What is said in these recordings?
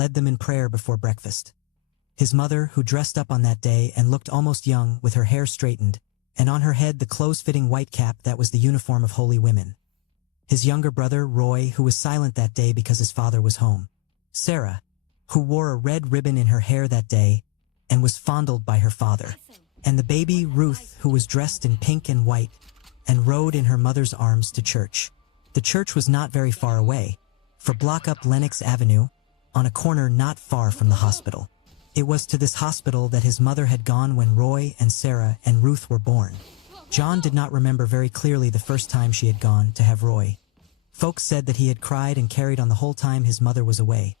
led them in prayer before breakfast. His mother, who dressed up on that day and looked almost young with her hair straightened, and on her head the close-fitting white cap that was the uniform of holy women. His younger brother, Roy, who was silent that day because his father was home. Sarah, who wore a red ribbon in her hair that day and was fondled by her father. And the baby, Ruth, who was dressed in pink and white and rode in her mother's arms to church. The church was not very far away, for block up Lenox Avenue, on a corner not far from the hospital. It was to this hospital that his mother had gone when Roy and Sarah and Ruth were born. John did not remember very clearly the first time she had gone to have Roy. Folks said that he had cried and carried on the whole time his mother was away.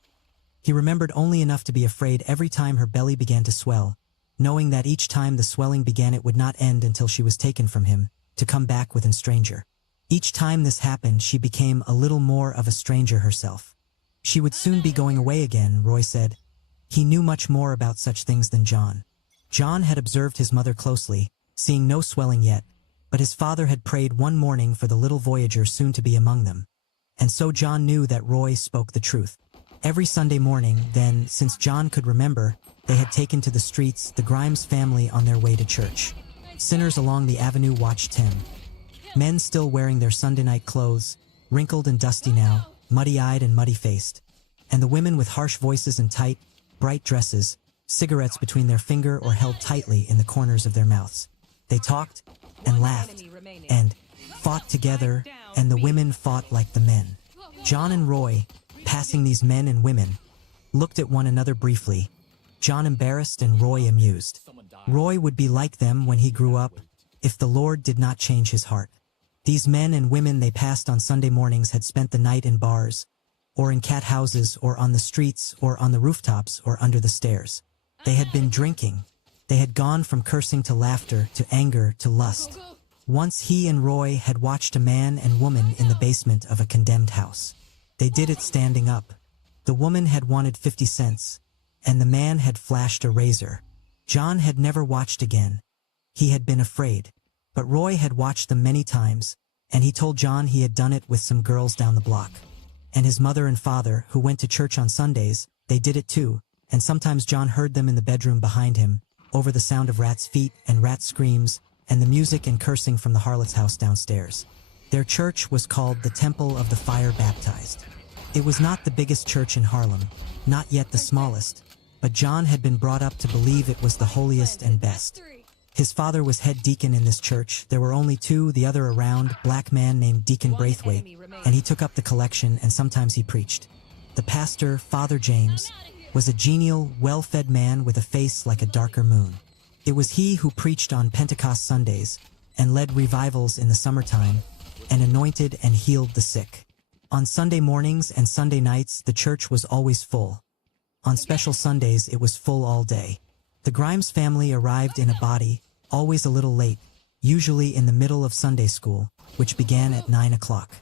He remembered only enough to be afraid every time her belly began to swell, knowing that each time the swelling began it would not end until she was taken from him, to come back with a stranger. Each time this happened, she became a little more of a stranger herself. She would soon be going away again, Roy said. He knew much more about such things than John. John had observed his mother closely, seeing no swelling yet, but his father had prayed one morning for the little voyager soon to be among them. And so John knew that Roy spoke the truth. Every Sunday morning, then, since John could remember, they had taken to the streets the Grimes family on their way to church. Sinners along the avenue watched him. Men still wearing their Sunday night clothes, wrinkled and dusty now, muddy-eyed and muddy-faced. And the women with harsh voices and tight, bright dresses, cigarettes between their finger or held tightly in the corners of their mouths. They talked and laughed and fought together, and the women fought like the men. John and Roy, passing these men and women, looked at one another briefly, John embarrassed and Roy amused. Roy would be like them when he grew up, if the Lord did not change his heart. These men and women they passed on Sunday mornings had spent the night in bars, or in cat houses, or on the streets, or on the rooftops, or under the stairs. They had been drinking. They had gone from cursing to laughter, to anger, to lust. Once he and Roy had watched a man and woman in the basement of a condemned house. They did it standing up. The woman had wanted 50 cents, and the man had flashed a razor. John had never watched again. He had been afraid. But Roy had watched them many times, and he told John he had done it with some girls down the block. And his mother and father, who went to church on Sundays, they did it too, and sometimes John heard them in the bedroom behind him, over the sound of rats' feet and rat screams, and the music and cursing from the harlot's house downstairs. Their church was called the Temple of the Fire Baptized. It was not the biggest church in Harlem, not yet the smallest, but John had been brought up to believe it was the holiest and best. His father was head deacon in this church. There were only two, the other a round, black man named Deacon Braithwaite, and he took up the collection and sometimes he preached. The pastor, Father James, was a genial, well-fed man with a face like a darker moon. It was he who preached on Pentecost Sundays and led revivals in the summertime and anointed and healed the sick. On Sunday mornings and Sunday nights, the church was always full. On special Sundays, it was full all day. The Grimes family arrived in a body, always a little late, usually in the middle of Sunday school, which began at 9 o'clock.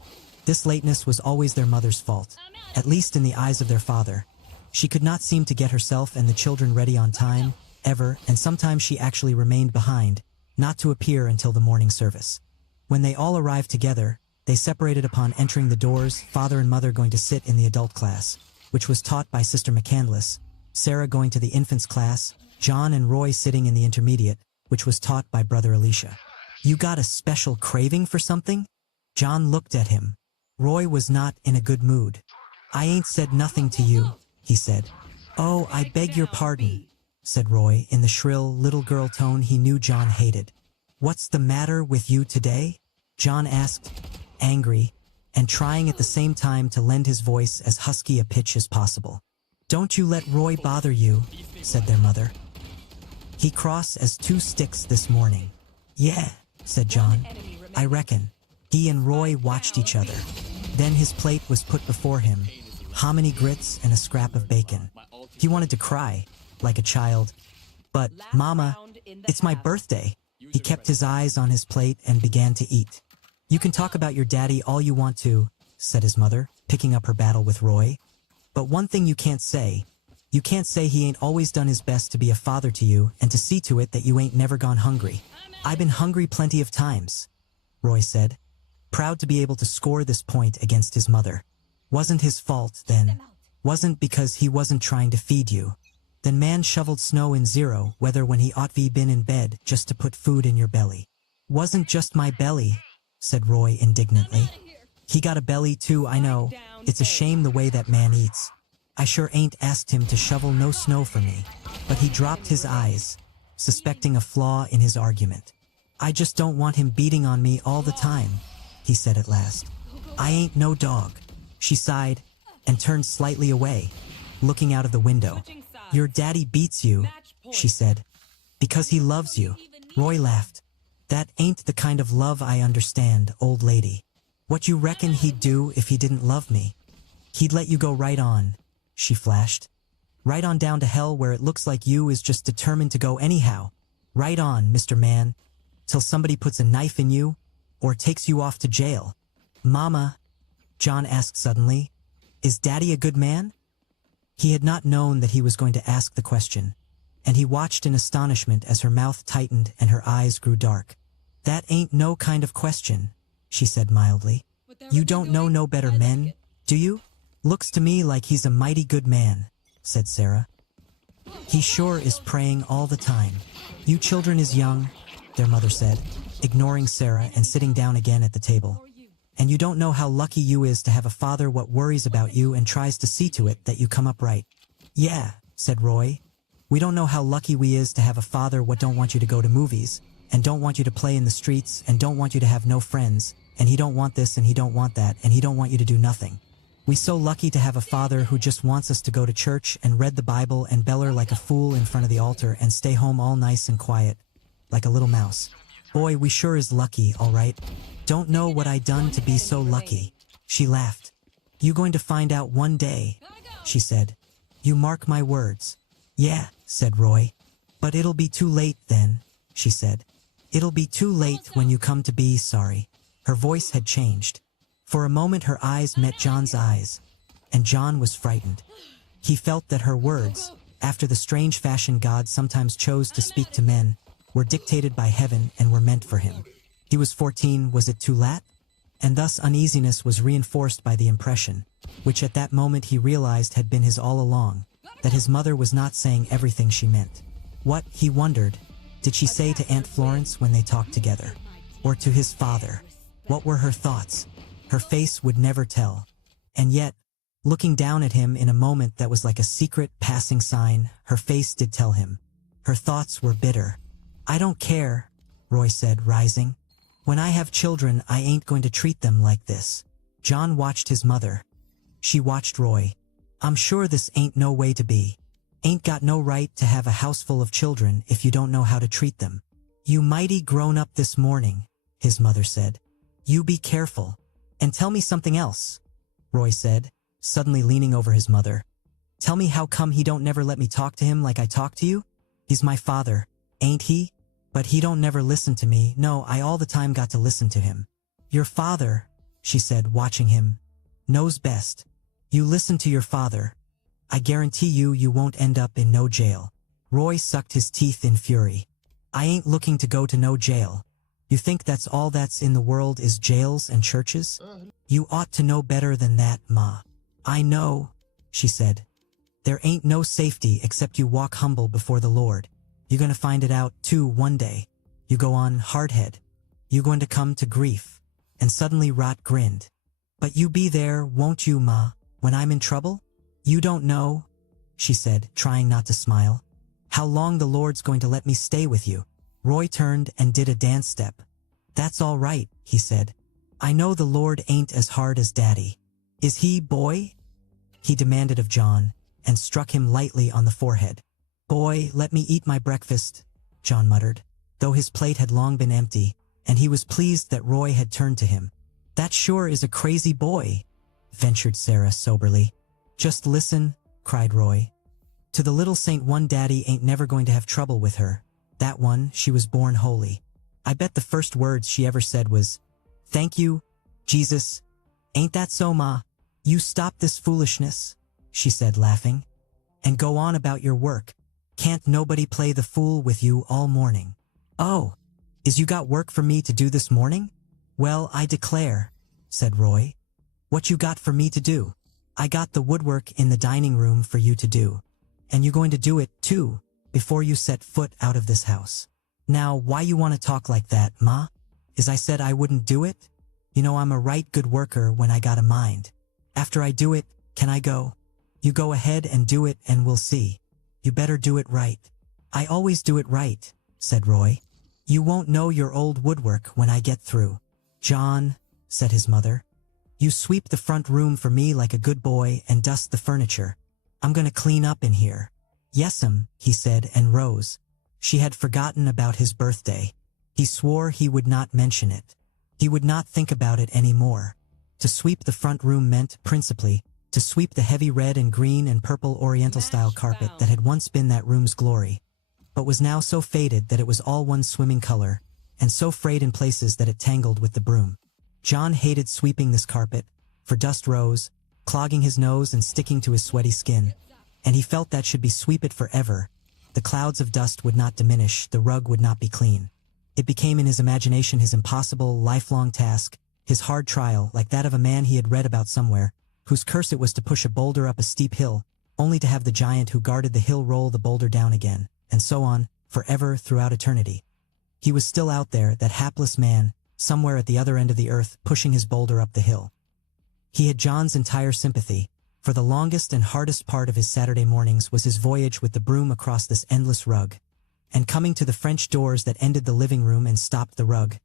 This lateness was always their mother's fault, at least in the eyes of their father. She could not seem to get herself and the children ready on time, ever, and sometimes she actually remained behind, not to appear until the morning service. When they all arrived together, they separated upon entering the doors, father and mother going to sit in the adult class, which was taught by Sister McCandless, Sarah going to the infants class, John and Roy sitting in the intermediate, which was taught by Brother Alicia. "You got a special craving for something?" John looked at him. Roy was not in a good mood. "I ain't said nothing to you," he said. "Oh, I beg your pardon," said Roy in the shrill little girl tone he knew John hated. "What's the matter with you today?" John asked, angry, and trying at the same time to lend his voice as husky a pitch as possible. "Don't you let Roy bother you," said their mother. "He cross as two sticks this morning." "Yeah," said John. "I reckon." He and Roy watched each other. Then his plate was put before him, hominy grits and a scrap of bacon. He wanted to cry, like a child. "But, Mama, it's my birthday." He kept his eyes on his plate and began to eat. "You can talk about your daddy all you want to," said his mother, picking up her battle with Roy. "But one thing you can't say he ain't always done his best to be a father to you and to see to it that you ain't never gone hungry." "I've been hungry plenty of times," Roy said, proud to be able to score this point against his mother. Wasn't his fault, then. Wasn't because he wasn't trying to feed you. Then man shoveled snow in zero weather when he ought be been in bed just to put food in your belly. Wasn't just my belly, said Roy indignantly. He got a belly too, I know. It's a shame the way that man eats. I sure ain't asked him to shovel no snow for me. But he dropped his eyes, suspecting a flaw in his argument. I just don't want him beating on me all the time, he said at last. I ain't no dog. She sighed and turned slightly away, looking out of the window. Your daddy beats you, she said. Because he loves you. Roy laughed. That ain't the kind of love I understand, old lady. What you reckon he'd do if he didn't love me? He'd let you go right on, she flashed. Right on down to hell where it looks like you is just determined to go anyhow. Right on, Mr. Man, till somebody puts a knife in you or takes you off to jail. Mama, John asked suddenly, is Daddy a good man? He had not known that he was going to ask the question, and he watched in astonishment as her mouth tightened and her eyes grew dark. That ain't no kind of question, she said mildly. You don't know no better men, do you? Looks to me like he's a mighty good man, said Sarah. He sure is praying all the time. You children is young, their mother said, ignoring Sarah and sitting down again at the table. And you don't know how lucky you is to have a father what worries about you and tries to see to it that you come up right. Yeah, said Roy. We don't know how lucky we is to have a father what don't want you to go to movies, and don't want you to play in the streets, and don't want you to have no friends, and he don't want this and he don't want that, and he don't want you to do nothing. We so lucky to have a father who just wants us to go to church and read the Bible and beller like a fool in front of the altar and stay home all nice and quiet, like a little mouse. Boy, we sure is lucky, all right. Don't know what I done to be so lucky. She laughed. You going to find out one day, she said. You mark my words. Yeah, said Roy. But it'll be too late then, she said. It'll be too late when you come to be sorry. Her voice had changed. For a moment her eyes met John's eyes, and John was frightened. He felt that her words, after the strange fashion God sometimes chose to speak to men, were dictated by heaven and were meant for him. He was 14, was it too late? And thus uneasiness was reinforced by the impression, which at that moment he realized had been his all along, that his mother was not saying everything she meant. What, he wondered, did she say to Aunt Florence when they talked together? Or to his father? What were her thoughts? Her face would never tell. And yet, looking down at him in a moment that was like a secret passing sign, her face did tell him. Her thoughts were bitter. I don't care, Roy said, rising. When I have children, I ain't going to treat them like this. John watched his mother. She watched Roy. I'm sure this ain't no way to be. Ain't got no right to have a house full of children if you don't know how to treat them. You mighty grown up this morning, his mother said. You be careful. And tell me something else, Roy said, suddenly leaning over his mother. Tell me how come he don't never let me talk to him like I talk to you? He's my father, ain't he? But he don't never listen to me. No, I all the time got to listen to him. Your father, she said, watching him, knows best. You listen to your father. I guarantee you won't end up in no jail. Roy sucked his teeth in fury. I ain't looking to go to no jail. You think that's all that's in the world is jails and churches? You ought to know better than that, Ma. I know, she said. There ain't no safety except you walk humble before the Lord. You're gonna find it out, too, one day. You go on hardhead. You going to come to grief. And suddenly Rot grinned. But you be there, won't you, Ma, when I'm in trouble? You don't know, she said, trying not to smile. How long the Lord's going to let me stay with you? Roy turned and did a dance step. That's all right, he said. I know the Lord ain't as hard as Daddy. Is he, boy? He demanded of John, and struck him lightly on the forehead. Boy, let me eat my breakfast, John muttered, though his plate had long been empty, and he was pleased that Roy had turned to him. That sure is a crazy boy, ventured Sarah soberly. Just listen, cried Roy. To the little Saint one, Daddy ain't never going to have trouble with her. That one, she was born holy. I bet the first words she ever said was, Thank you, Jesus. Ain't that so, Ma? You stop this foolishness, she said, laughing, and go on about your work. Can't nobody play the fool with you all morning. Oh, is you got work for me to do this morning? Well, I declare, said Roy. What you got for me to do? I got the woodwork in the dining room for you to do. And you going to do it, too, before you set foot out of this house. Now, why you want to talk like that, Ma? Is I said I wouldn't do it? You know I'm a right good worker when I got a mind. After I do it, can I go? You go ahead and do it and we'll see. You better do it right. I always do it right, said Roy. You won't know your old woodwork when I get through. John, said his mother, you sweep the front room for me like a good boy and dust the furniture. I'm gonna clean up in here. Yes'm, he said and rose. She had forgotten about his birthday. He swore he would not mention it. He would not think about it any more. To sweep the front room meant, principally, to sweep the heavy red and green and purple Oriental-style carpet that had once been that room's glory, but was now so faded that it was all one swimming color, and so frayed in places that it tangled with the broom. John hated sweeping this carpet, for dust rose, clogging his nose and sticking to his sweaty skin, and he felt that should be sweep it forever. The clouds of dust would not diminish, the rug would not be clean. It became in his imagination his impossible, lifelong task, his hard trial, like that of a man he had read about somewhere, whose curse it was to push a boulder up a steep hill, only to have the giant who guarded the hill roll the boulder down again, and so on, forever throughout eternity. He was still out there, that hapless man, somewhere at the other end of the earth, pushing his boulder up the hill. He had John's entire sympathy, for the longest and hardest part of his Saturday mornings was his voyage with the broom across this endless rug. And coming to the French doors that ended the living room and stopped the rug,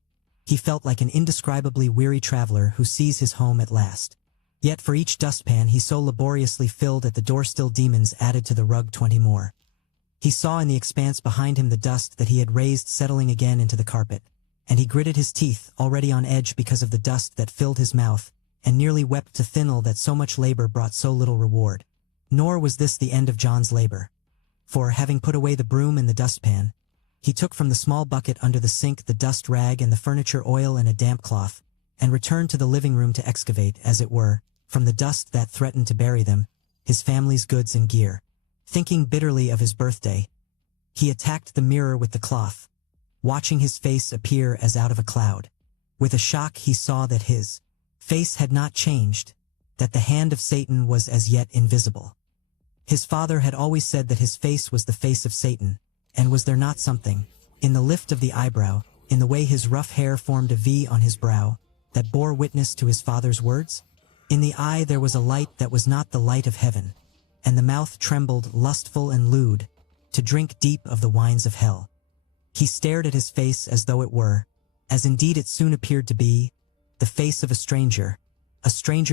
he felt like an indescribably weary traveler who sees his home at last. Yet for each dustpan he so laboriously filled at the door still demons added to the rug 20 more. He saw in the expanse behind him the dust that he had raised settling again into the carpet, and he gritted his teeth, already on edge because of the dust that filled his mouth, and nearly wept to Thinel that so much labor brought so little reward. Nor was this the end of John's labor. For, having put away the broom and the dustpan, he took from the small bucket under the sink the dust rag and the furniture oil and a damp cloth, and returned to the living room to excavate, as it were, from the dust that threatened to bury them, his family's goods and gear. Thinking bitterly of his birthday, he attacked the mirror with the cloth, watching his face appear as out of a cloud. With a shock he saw that his face had not changed, that the hand of Satan was as yet invisible. His father had always said that his face was the face of Satan, and was there not something, in the lift of the eyebrow, in the way his rough hair formed a V on his brow, that bore witness to his father's words? In the eye there was a light that was not the light of heaven, and the mouth trembled lustful and lewd, to drink deep of the wines of hell. He stared at his face as though it were, as indeed it soon appeared to be, the face of a stranger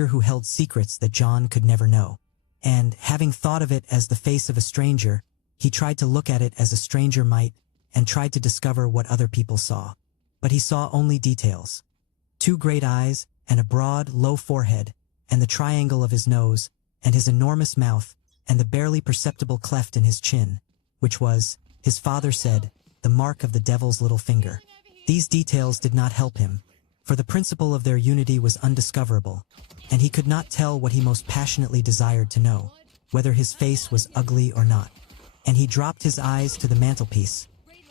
who held secrets that John could never know. And, having thought of it as the face of a stranger, he tried to look at it as a stranger might, and tried to discover what other people saw. But he saw only details. 2 great eyes, and a broad, low forehead, and the triangle of his nose, and his enormous mouth, and the barely perceptible cleft in his chin, which was, his father said, the mark of the devil's little finger. These details did not help him, for the principle of their unity was undiscoverable, and he could not tell what he most passionately desired to know, whether his face was ugly or not. And he dropped his eyes to the mantelpiece,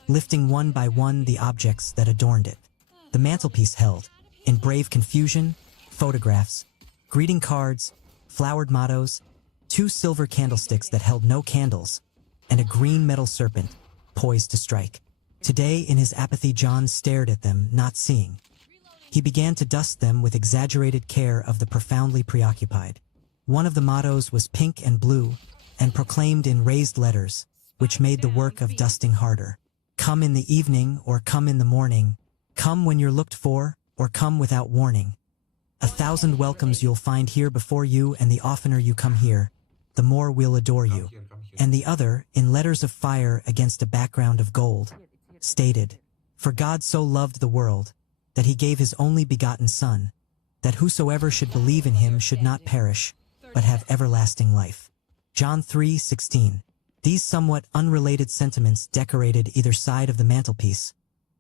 lifting one by one the objects that adorned it. The mantelpiece held, in brave confusion, photographs, greeting cards, flowered mottos, 2 silver candlesticks that held no candles, and a green metal serpent, poised to strike. Today, in his apathy, John stared at them, not seeing. He began to dust them with exaggerated care of the profoundly preoccupied. One of the mottos was pink and blue, and proclaimed in raised letters, which made the work of dusting harder. Come in the evening or come in the morning, come when you're looked for, or come without warning. 1,000 welcomes you'll find here before you, and the oftener you come here, the more we'll adore you. And the other, in letters of fire against a background of gold, stated, For God so loved the world, that he gave his only begotten Son, that whosoever should believe in him should not perish, but have everlasting life. John 3:16. These somewhat unrelated sentiments decorated either side of the mantelpiece,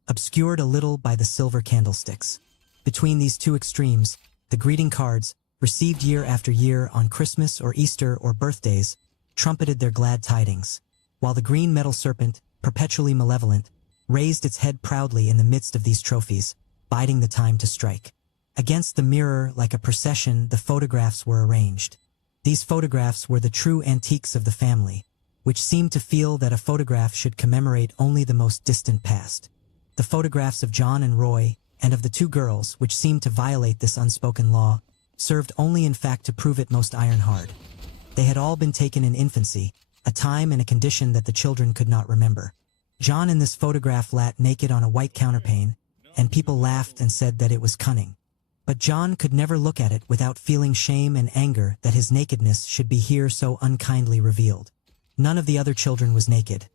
obscured a little by the silver candlesticks. Between these 2 extremes, the greeting cards, received year after year on Christmas or Easter or birthdays, trumpeted their glad tidings, while the green metal serpent, perpetually malevolent, raised its head proudly in the midst of these trophies, biding the time to strike. Against the mirror, like a procession, the photographs were arranged. These photographs were the true antiques of the family, which seemed to feel that a photograph should commemorate only the most distant past. The photographs of John and Roy, and of the two girls, which seemed to violate this unspoken law, served only in fact to prove it most iron-hard. They had all been taken in infancy, a time and a condition that the children could not remember. John in this photograph lay naked on a white counterpane, and people laughed and said that it was cunning. But John could never look at it without feeling shame and anger that his nakedness should be here so unkindly revealed. None of the other children was naked.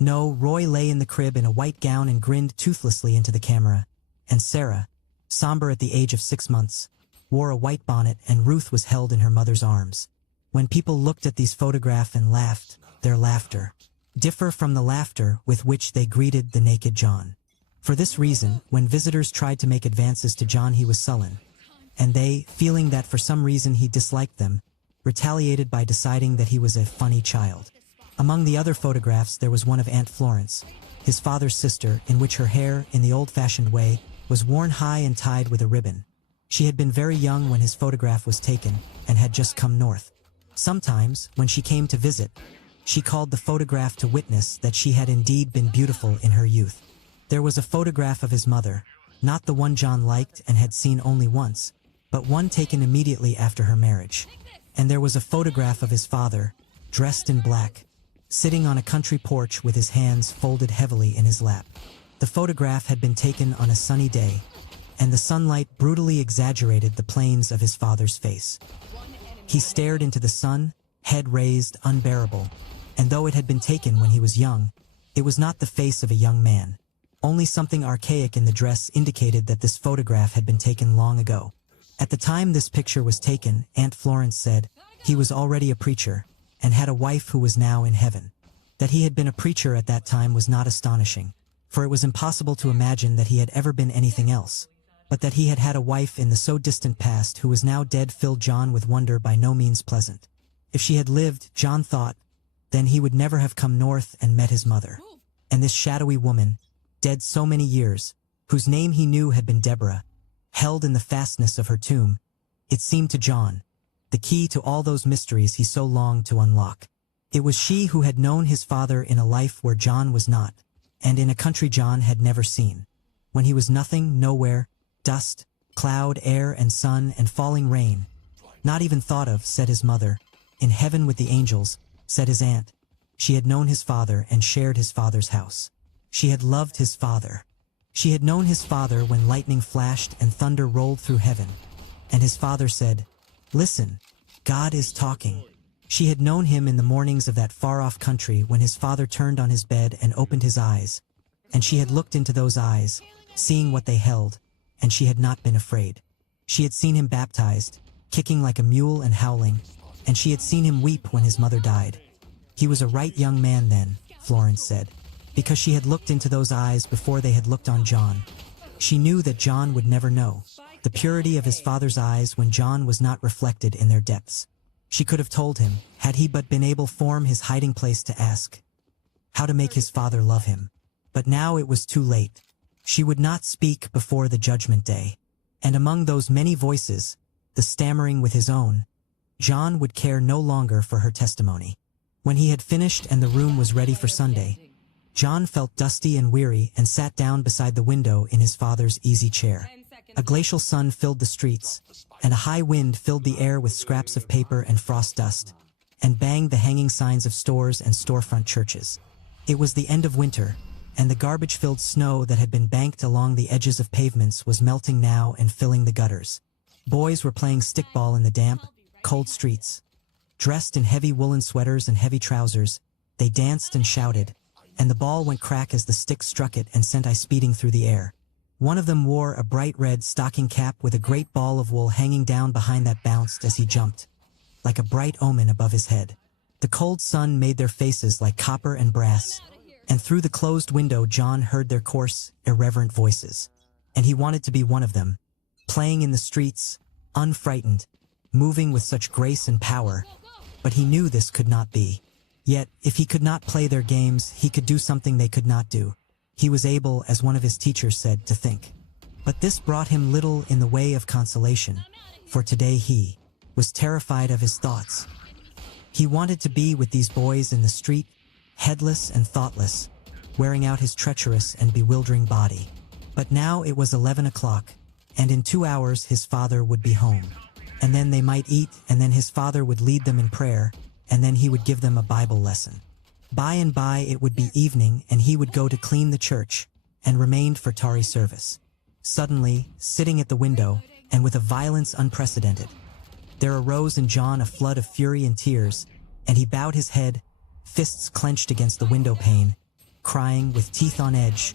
No, Roy lay in the crib in a white gown and grinned toothlessly into the camera, and Sarah, somber at the age of 6 months, wore a white bonnet, and Ruth was held in her mother's arms. When people looked at these photographs and laughed, their laughter differed from the laughter with which they greeted the naked John. For this reason, when visitors tried to make advances to John, he was sullen, and they, feeling that for some reason he disliked them, retaliated by deciding that he was a funny child. Among the other photographs there was one of Aunt Florence, his father's sister, in which her hair, in the old-fashioned way, was worn high and tied with a ribbon. She had been very young when his photograph was taken, and had just come north. Sometimes, when she came to visit, she called the photograph to witness that she had indeed been beautiful in her youth. There was a photograph of his mother, not the one John liked and had seen only once, but one taken immediately after her marriage. And there was a photograph of his father, dressed in black, sitting on a country porch with his hands folded heavily in his lap. The photograph had been taken on a sunny day, and the sunlight brutally exaggerated the planes of his father's face. He stared into the sun, head raised, unbearable, and though it had been taken when he was young, it was not the face of a young man. Only something archaic in the dress indicated that this photograph had been taken long ago. At the time this picture was taken, Aunt Florence said, he was already a preacher, and had a wife who was now in heaven. That he had been a preacher at that time was not astonishing, for it was impossible to imagine that he had ever been anything else. But that he had had a wife in the so distant past who was now dead filled John with wonder by no means pleasant. If she had lived, John thought, then he would never have come north and met his mother. And this shadowy woman, dead so many years, whose name he knew had been Deborah, held in the fastness of her tomb, it seemed to John, the key to all those mysteries he so longed to unlock. It was she who had known his father in a life where John was not, and in a country John had never seen. When he was nothing, nowhere, dust, cloud, air and sun and falling rain, not even thought of, said his mother, in heaven with the angels, said his aunt. She had known his father and shared his father's house. She had loved his father. She had known his father when lightning flashed and thunder rolled through heaven. And his father said, "Listen, God is talking." She had known him in the mornings of that far-off country when his father turned on his bed and opened his eyes. And she had looked into those eyes, seeing what they held, and she had not been afraid. She had seen him baptized, kicking like a mule and howling, and she had seen him weep when his mother died. He was a right young man then, Florence said, because she had looked into those eyes before they had looked on John. She knew that John would never know the purity of his father's eyes when John was not reflected in their depths. She could have told him, had he but been able to form his hiding place to ask how to make his father love him. But now it was too late. She would not speak before the judgment day. And among those many voices, the stammering with his own, John would care no longer for her testimony. When he had finished and the room was ready for Sunday, John felt dusty and weary and sat down beside the window in his father's easy chair. A glacial sun filled the streets, and a high wind filled the air with scraps of paper and frost dust, and banged the hanging signs of stores and storefront churches. It was the end of winter, and the garbage-filled snow that had been banked along the edges of pavements was melting now and filling the gutters. Boys were playing stickball in the damp, cold streets. Dressed in heavy woolen sweaters and heavy trousers, they danced and shouted, and the ball went crack as the stick struck it and sent ice speeding through the air. One of them wore a bright red stocking cap with a great ball of wool hanging down behind that bounced as he jumped, like a bright omen above his head. The cold sun made their faces like copper and brass, and through the closed window John heard their coarse, irreverent voices. And he wanted to be one of them, playing in the streets, unfrightened, moving with such grace and power, but he knew this could not be. Yet, if he could not play their games, he could do something they could not do. He was able, as one of his teachers said, to think. But this brought him little in the way of consolation, for today he was terrified of his thoughts. He wanted to be with these boys in the street, headless and thoughtless, wearing out his treacherous and bewildering body. But now it was 11 o'clock, and in 2 hours his father would be home. And then they might eat, and then his father would lead them in prayer, and then he would give them a Bible lesson. By and by it would be evening, and he would go to clean the church, and remained for Tari service. Suddenly, sitting at the window, and with a violence unprecedented, there arose in John a flood of fury and tears, and he bowed his head, fists clenched against the window pane, crying with teeth on edge,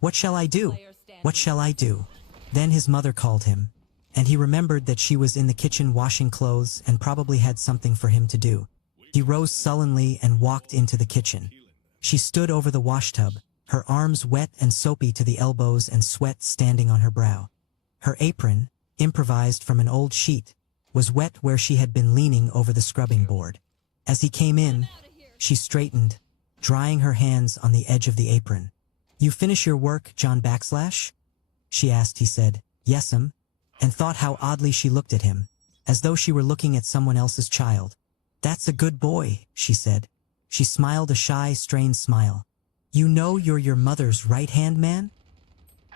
"What shall I do? What shall I do?" Then his mother called him, and he remembered that she was in the kitchen washing clothes and probably had something for him to do. He rose sullenly and walked into the kitchen. She stood over the washtub, her arms wet and soapy to the elbows and sweat standing on her brow. Her apron, improvised from an old sheet, was wet where she had been leaning over the scrubbing board. As he came in, she straightened, drying her hands on the edge of the apron. "You finish your work, John Backslash?" she asked. He said, "Yes'm," and thought how oddly she looked at him, as though she were looking at someone else's child. "That's a good boy," she said. She smiled a shy, strained smile. "You know you're your mother's right-hand man?"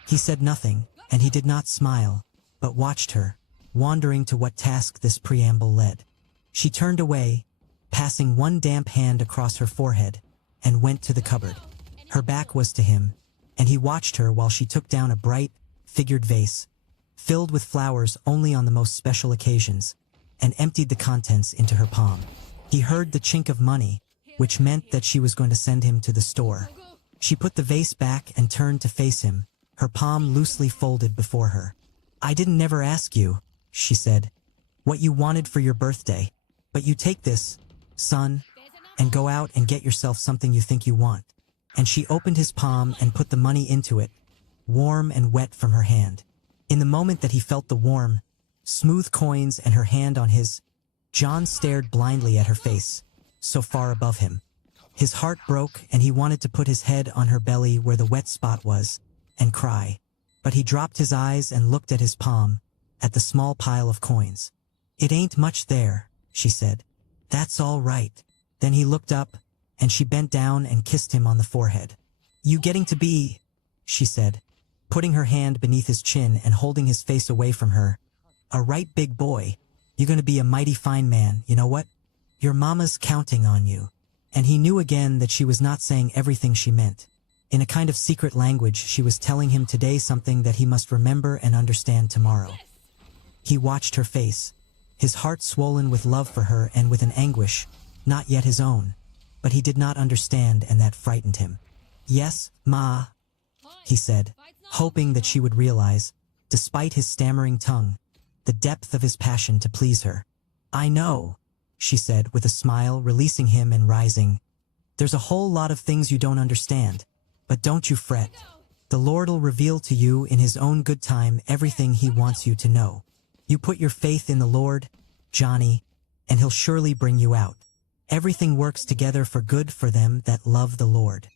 He said nothing, and he did not smile, but watched her, wondering to what task this preamble led. She turned away, passing one damp hand across her forehead, and went to the cupboard. Her back was to him, and he watched her while she took down a bright, figured vase, filled with flowers only on the most special occasions, and emptied the contents into her palm. He heard the chink of money, which meant that she was going to send him to the store. She put the vase back and turned to face him, her palm loosely folded before her. "I didn't never ask you," she said, "what you wanted for your birthday, but you take this, son, and go out and get yourself something you think you want." And she opened his palm and put the money into it, warm and wet from her hand. In the moment that he felt the warm, smooth coins and her hand on his, John stared blindly at her face, so far above him. His heart broke and he wanted to put his head on her belly where the wet spot was, and cry. But he dropped his eyes and looked at his palm, at the small pile of coins. "It ain't much there," she said. "That's all right." Then he looked up, and she bent down and kissed him on the forehead. "You getting to be," she said, putting her hand beneath his chin and holding his face away from her, "a right big boy. You're gonna be a mighty fine man, you know what? Your mama's counting on you." And he knew again that she was not saying everything she meant. In a kind of secret language, she was telling him today something that he must remember and understand tomorrow. He watched her face, his heart swollen with love for her and with an anguish, not yet his own, but he did not understand, and that frightened him. "Yes, Ma," he said, hoping that she would realize, despite his stammering tongue, the depth of his passion to please her. "I know," she said with a smile, releasing him and rising. "There's a whole lot of things you don't understand, but don't you fret. The Lord'll reveal to you in his own good time everything he wants you to know. You put your faith in the Lord, Johnny, and he'll surely bring you out. Everything works together for good for them that love the Lord."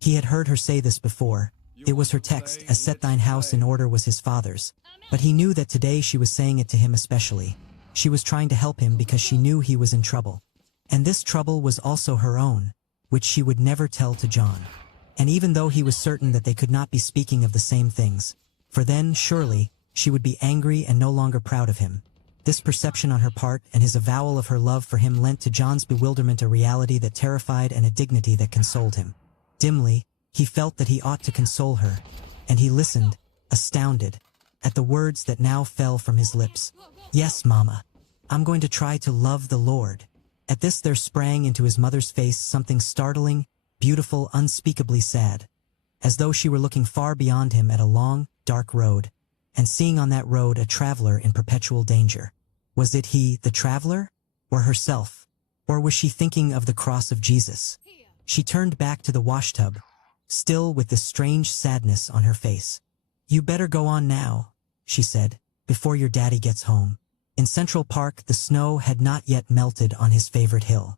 He had heard her say this before. It was her text, "As set thine house in order," was his father's. But he knew that today she was saying it to him especially. She was trying to help him because she knew he was in trouble. And this trouble was also her own, which she would never tell to John. And even though he was certain that they could not be speaking of the same things, for then, surely, she would be angry and no longer proud of him. This perception on her part and his avowal of her love for him lent to John's bewilderment a reality that terrified and a dignity that consoled him. Dimly, he felt that he ought to console her, and he listened, astounded, at the words that now fell from his lips. "Yes, Mama. I'm going to try to love the Lord." At this there sprang into his mother's face something startling, beautiful, unspeakably sad, as though she were looking far beyond him at a long, dark road, and seeing on that road a traveler in perpetual danger. Was it he, the traveler, or herself? Or was she thinking of the cross of Jesus? She turned back to the washtub, still with this strange sadness on her face. "You better go on now," she said, "before your daddy gets home." In Central Park, the snow had not yet melted on his favorite hill.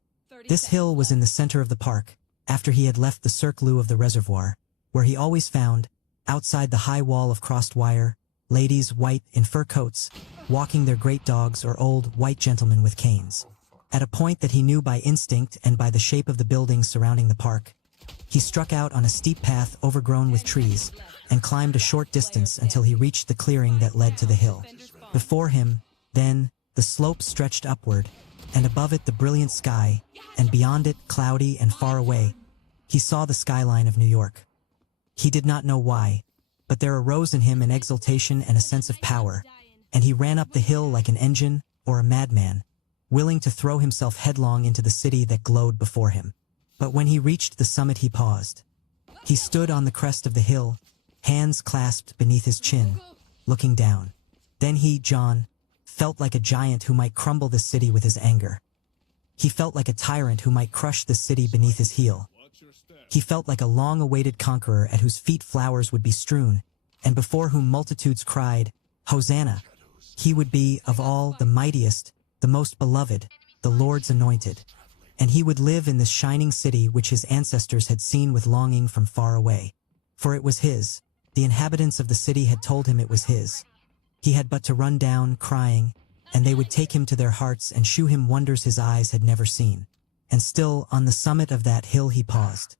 This hill was in the center of the park, after he had left the circle of the reservoir, where he always found, outside the high wall of crossed wire, ladies white in fur coats, walking their great dogs or old, white gentlemen with canes. At a point that he knew by instinct and by the shape of the buildings surrounding the park, he struck out on a steep path overgrown with trees and climbed a short distance until he reached the clearing that led to the hill. Before him, then, the slope stretched upward, and above it the brilliant sky, and beyond it, cloudy and far away, he saw the skyline of New York. He did not know why, but there arose in him an exultation and a sense of power, and he ran up the hill like an engine or a madman, willing to throw himself headlong into the city that glowed before him. But when he reached the summit he paused. He stood on the crest of the hill, hands clasped beneath his chin, looking down. Then he, John, felt like a giant who might crumble the city with his anger. He felt like a tyrant who might crush the city beneath his heel. He felt like a long-awaited conqueror at whose feet flowers would be strewn, and before whom multitudes cried, Hosanna! He would be, of all, the mightiest, the most beloved, the Lord's anointed. And he would live in this shining city which his ancestors had seen with longing from far away. For it was his. The inhabitants of the city had told him it was his. He had but to run down, crying, and they would take him to their hearts and shew him wonders his eyes had never seen. And still, on the summit of that hill he paused.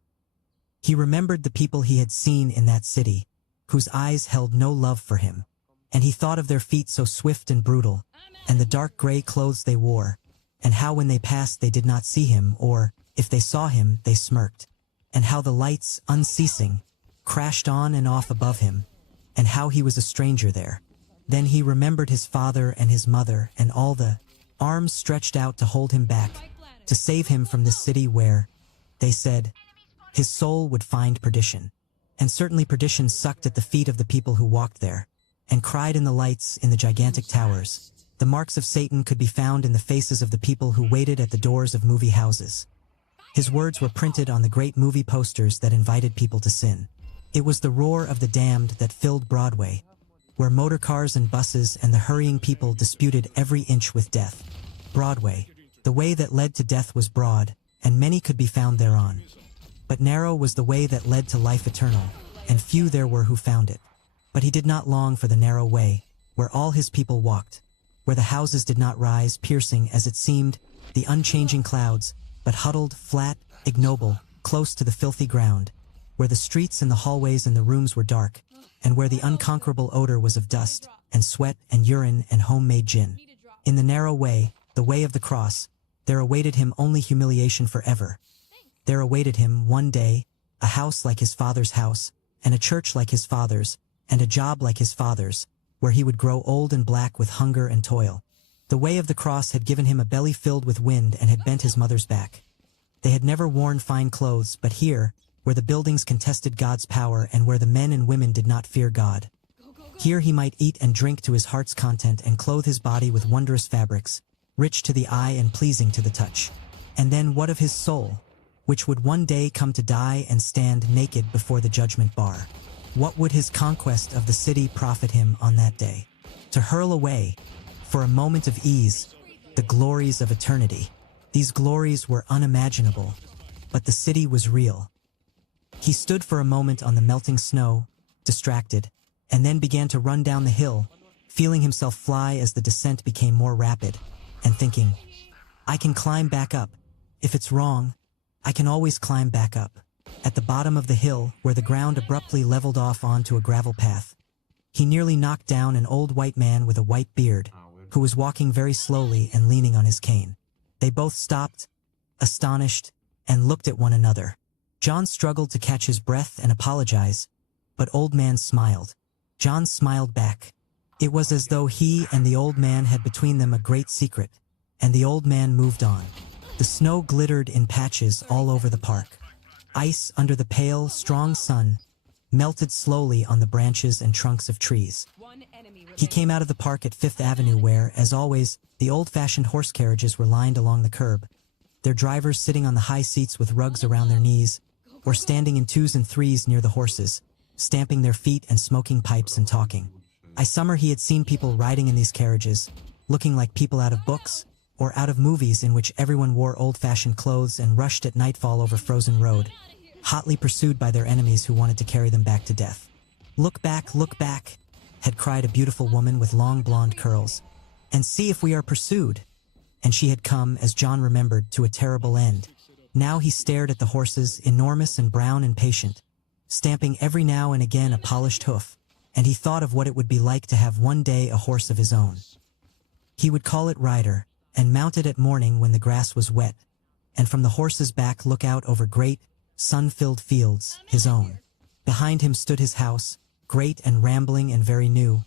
He remembered the people he had seen in that city, whose eyes held no love for him, and he thought of their feet so swift and brutal, and the dark gray clothes they wore, and how when they passed they did not see him, or, if they saw him, they smirked, and how the lights, unceasing, crashed on and off above him, and how he was a stranger there. Then he remembered his father and his mother and all the arms stretched out to hold him back, to save him from this city where, they said, his soul would find perdition. And certainly perdition sucked at the feet of the people who walked there, and cried in the lights in the gigantic towers. The marks of Satan could be found in the faces of the people who waited at the doors of movie houses. His words were printed on the great movie posters that invited people to sin. It was the roar of the damned that filled Broadway, where motor cars and buses and the hurrying people disputed every inch with death. Broadway, the way that led to death was broad, and many could be found thereon. But narrow was the way that led to life eternal, and few there were who found it. But he did not long for the narrow way, where all his people walked, where the houses did not rise, piercing, as it seemed, the unchanging clouds, but huddled, flat, ignoble, close to the filthy ground, where the streets and the hallways and the rooms were dark, and where the unconquerable odor was of dust, and sweat, and urine, and homemade gin. In the narrow way, the way of the cross, there awaited him only humiliation forever. There awaited him, one day, a house like his father's house, and a church like his father's, and a job like his father's, where he would grow old and black with hunger and toil. The way of the cross had given him a belly filled with wind and had bent his mother's back. They had never worn fine clothes, but here, where the buildings contested God's power and where the men and women did not fear God, here he might eat and drink to his heart's content and clothe his body with wondrous fabrics, rich to the eye and pleasing to the touch. And then what of his soul, which would one day come to die and stand naked before the judgment bar? What would his conquest of the city profit him on that day? To hurl away, for a moment of ease, the glories of eternity. These glories were unimaginable, but the city was real. He stood for a moment on the melting snow, distracted, and then began to run down the hill, feeling himself fly as the descent became more rapid, and thinking, I can climb back up. If it's wrong, I can always climb back up. At the bottom of the hill, where the ground abruptly leveled off onto a gravel path, he nearly knocked down an old white man with a white beard, who was walking very slowly and leaning on his cane. They both stopped, astonished, and looked at one another. John struggled to catch his breath and apologize, but old man smiled. John smiled back. It was as though he and the old man had between them a great secret, and the old man moved on. The snow glittered in patches all over the park. Ice under the pale, strong sun melted slowly on the branches and trunks of trees. He came out of the park at Fifth Avenue where, as always, the old-fashioned horse carriages were lined along the curb, their drivers sitting on the high seats with rugs around their knees, or standing in twos and threes near the horses, stamping their feet and smoking pipes and talking. Summer he had seen people riding in these carriages, looking like people out of books, or out of movies in which everyone wore old-fashioned clothes and rushed at nightfall over frozen road, hotly pursued by their enemies who wanted to carry them back to death. Look back, had cried a beautiful woman with long blonde curls, and see if we are pursued." And she had come, as John remembered, to a terrible end. Now he stared at the horses, enormous and brown and patient, stamping every now and again a polished hoof, and he thought of what it would be like to have one day a horse of his own. He would call it Ryder, and mount it at morning when the grass was wet, and from the horse's back look out over great, sun-filled fields, his own. Behind him stood his house, great and rambling and very new,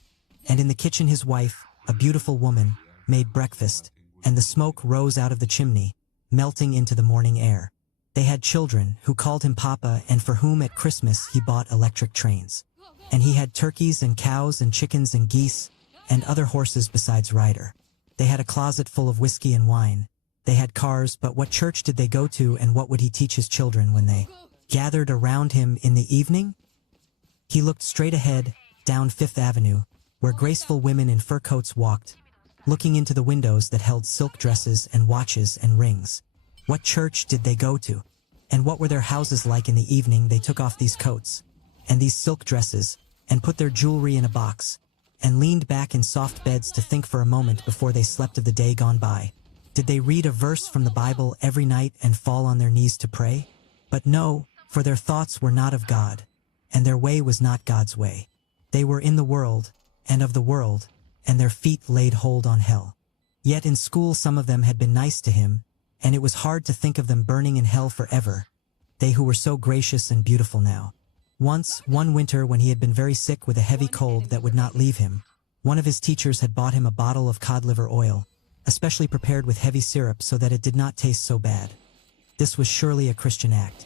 and in the kitchen his wife, a beautiful woman, made breakfast, and the smoke rose out of the chimney, melting into the morning air. They had children, who called him Papa, and for whom at Christmas he bought electric trains. And he had turkeys and cows and chickens and geese, and other horses besides Ryder. They had a closet full of whiskey and wine. They had cars, but what church did they go to, and what would he teach his children when they gathered around him in the evening? He looked straight ahead, down Fifth Avenue, where graceful women in fur coats walked, looking into the windows that held silk dresses and watches and rings. What church did they go to? And what were their houses like in the evening they took off these coats and these silk dresses and put their jewelry in a box and leaned back in soft beds to think for a moment before they slept of the day gone by? Did they read a verse from the Bible every night and fall on their knees to pray? But no, for their thoughts were not of God, and their way was not God's way. They were in the world, and of the world, and their feet laid hold on hell. Yet in school some of them had been nice to him, and it was hard to think of them burning in hell forever, they who were so gracious and beautiful now. Once, one winter when he had been very sick with a heavy cold that would not leave him, one of his teachers had bought him a bottle of cod liver oil, especially prepared with heavy syrup so that it did not taste so bad. This was surely a Christian act.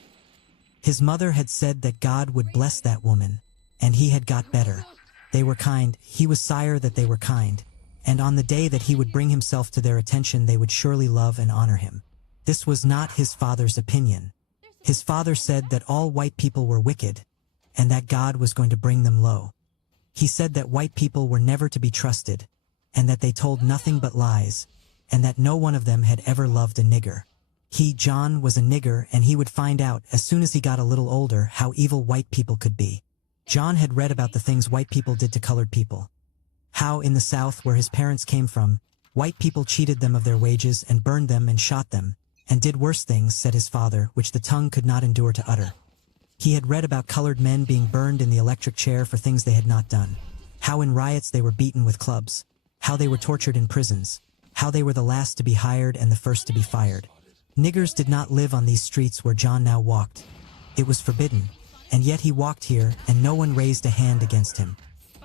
His mother had said that God would bless that woman, and he had got better. They were kind, he was sire that they were kind, and on the day that he would bring himself to their attention they would surely love and honor him. This was not his father's opinion. His father said that all white people were wicked, and that God was going to bring them low. He said that white people were never to be trusted, and that they told nothing but lies, and that no one of them had ever loved a nigger. He, John, was a nigger, and he would find out, as soon as he got a little older, how evil white people could be. John had read about the things white people did to colored people. How, in the South, where his parents came from, white people cheated them of their wages and burned them and shot them, and did worse things, said his father, which the tongue could not endure to utter. He had read about colored men being burned in the electric chair for things they had not done. How in riots they were beaten with clubs. How they were tortured in prisons. How they were the last to be hired and the first to be fired. Niggers did not live on these streets where John now walked. It was forbidden, and yet he walked here and no one raised a hand against him.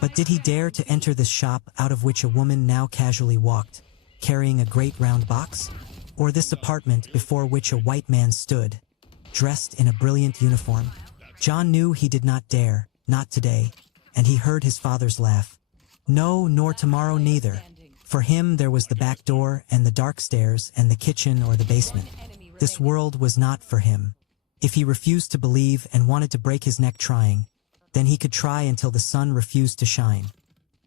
But did he dare to enter this shop out of which a woman now casually walked, carrying a great round box? Or this apartment before which a white man stood, dressed in a brilliant uniform? John knew he did not dare, not today, and he heard his father's laugh. No, nor tomorrow neither. For him there was the back door and the dark stairs and the kitchen or the basement. This world was not for him. If he refused to believe and wanted to break his neck trying, then he could try until the sun refused to shine.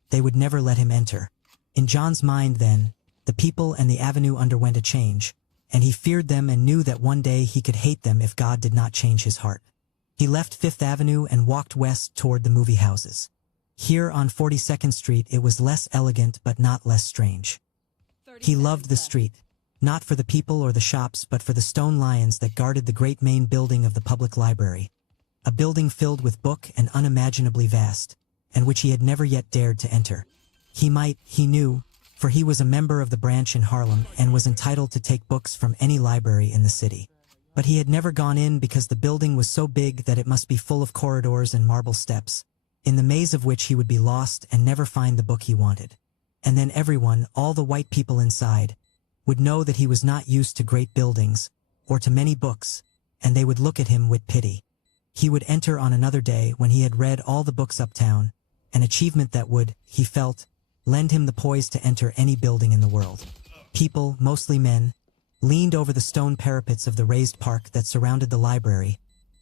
They would never let him enter. In John's mind then, the people and the avenue underwent a change, and he feared them and knew that one day he could hate them if God did not change his heart. He left Fifth Avenue and walked west toward the movie houses. Here on 42nd Street it was less elegant but not less strange. He loved the street, not for the people or the shops but for the stone lions that guarded the great main building of the public library, a building filled with book and unimaginably vast, and which he had never yet dared to enter. He might, he knew, for he was a member of the branch in Harlem and was entitled to take books from any library in the city. But he had never gone in because the building was so big that it must be full of corridors and marble steps, in the maze of which he would be lost and never find the book he wanted. And then everyone, all the white people inside, would know that he was not used to great buildings, or to many books, and they would look at him with pity. He would enter on another day when he had read all the books uptown, an achievement that would, he felt, lend him the poise to enter any building in the world. People, mostly men, leaned over the stone parapets of the raised park that surrounded the library,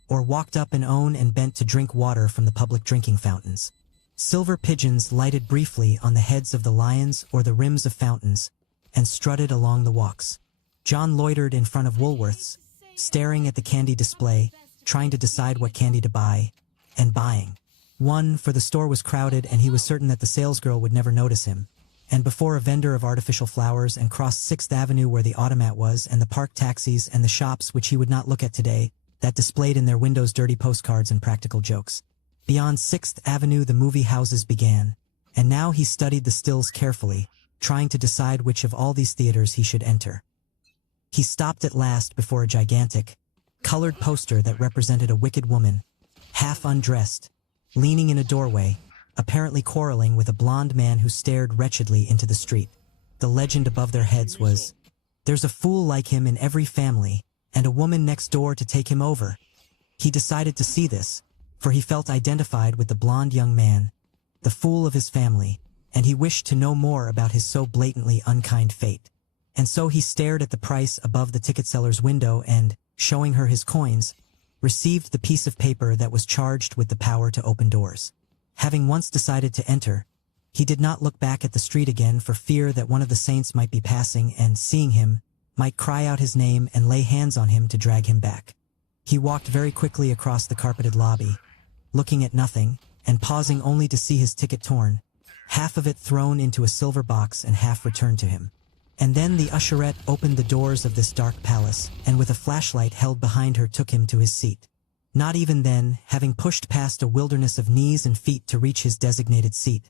or walked up and on and bent to drink water from the public drinking fountains. Silver pigeons lighted briefly on the heads of the lions or the rims of fountains, and strutted along the walks. John loitered in front of Woolworth's, staring at the candy display, trying to decide what candy to buy, and buying. One, for the store was crowded and he was certain that the salesgirl would never notice him, and before a vendor of artificial flowers, and crossed 6th Avenue where the automat was, and the park taxis and the shops which he would not look at today, that displayed in their windows dirty postcards and practical jokes. Beyond 6th Avenue the movie houses began, and now he studied the stills carefully, trying to decide which of all these theaters he should enter. He stopped at last before a gigantic, colored poster that represented a wicked woman, half undressed, leaning in a doorway, apparently quarreling with a blond man who stared wretchedly into the street. The legend above their heads was, "There's a fool like him in every family, and a woman next door to take him over." He decided to see this, for he felt identified with the blond young man, the fool of his family, and he wished to know more about his so blatantly unkind fate. And so he stared at the price above the ticket seller's window and, showing her his coins, received the piece of paper that was charged with the power to open doors. Having once decided to enter, he did not look back at the street again for fear that one of the saints might be passing and, seeing him, might cry out his name and lay hands on him to drag him back. He walked very quickly across the carpeted lobby, looking at nothing, and pausing only to see his ticket torn, half of it thrown into a silver box and half returned to him. And then the usherette opened the doors of this dark palace, and with a flashlight held behind her took him to his seat. Not even then, having pushed past a wilderness of knees and feet to reach his designated seat,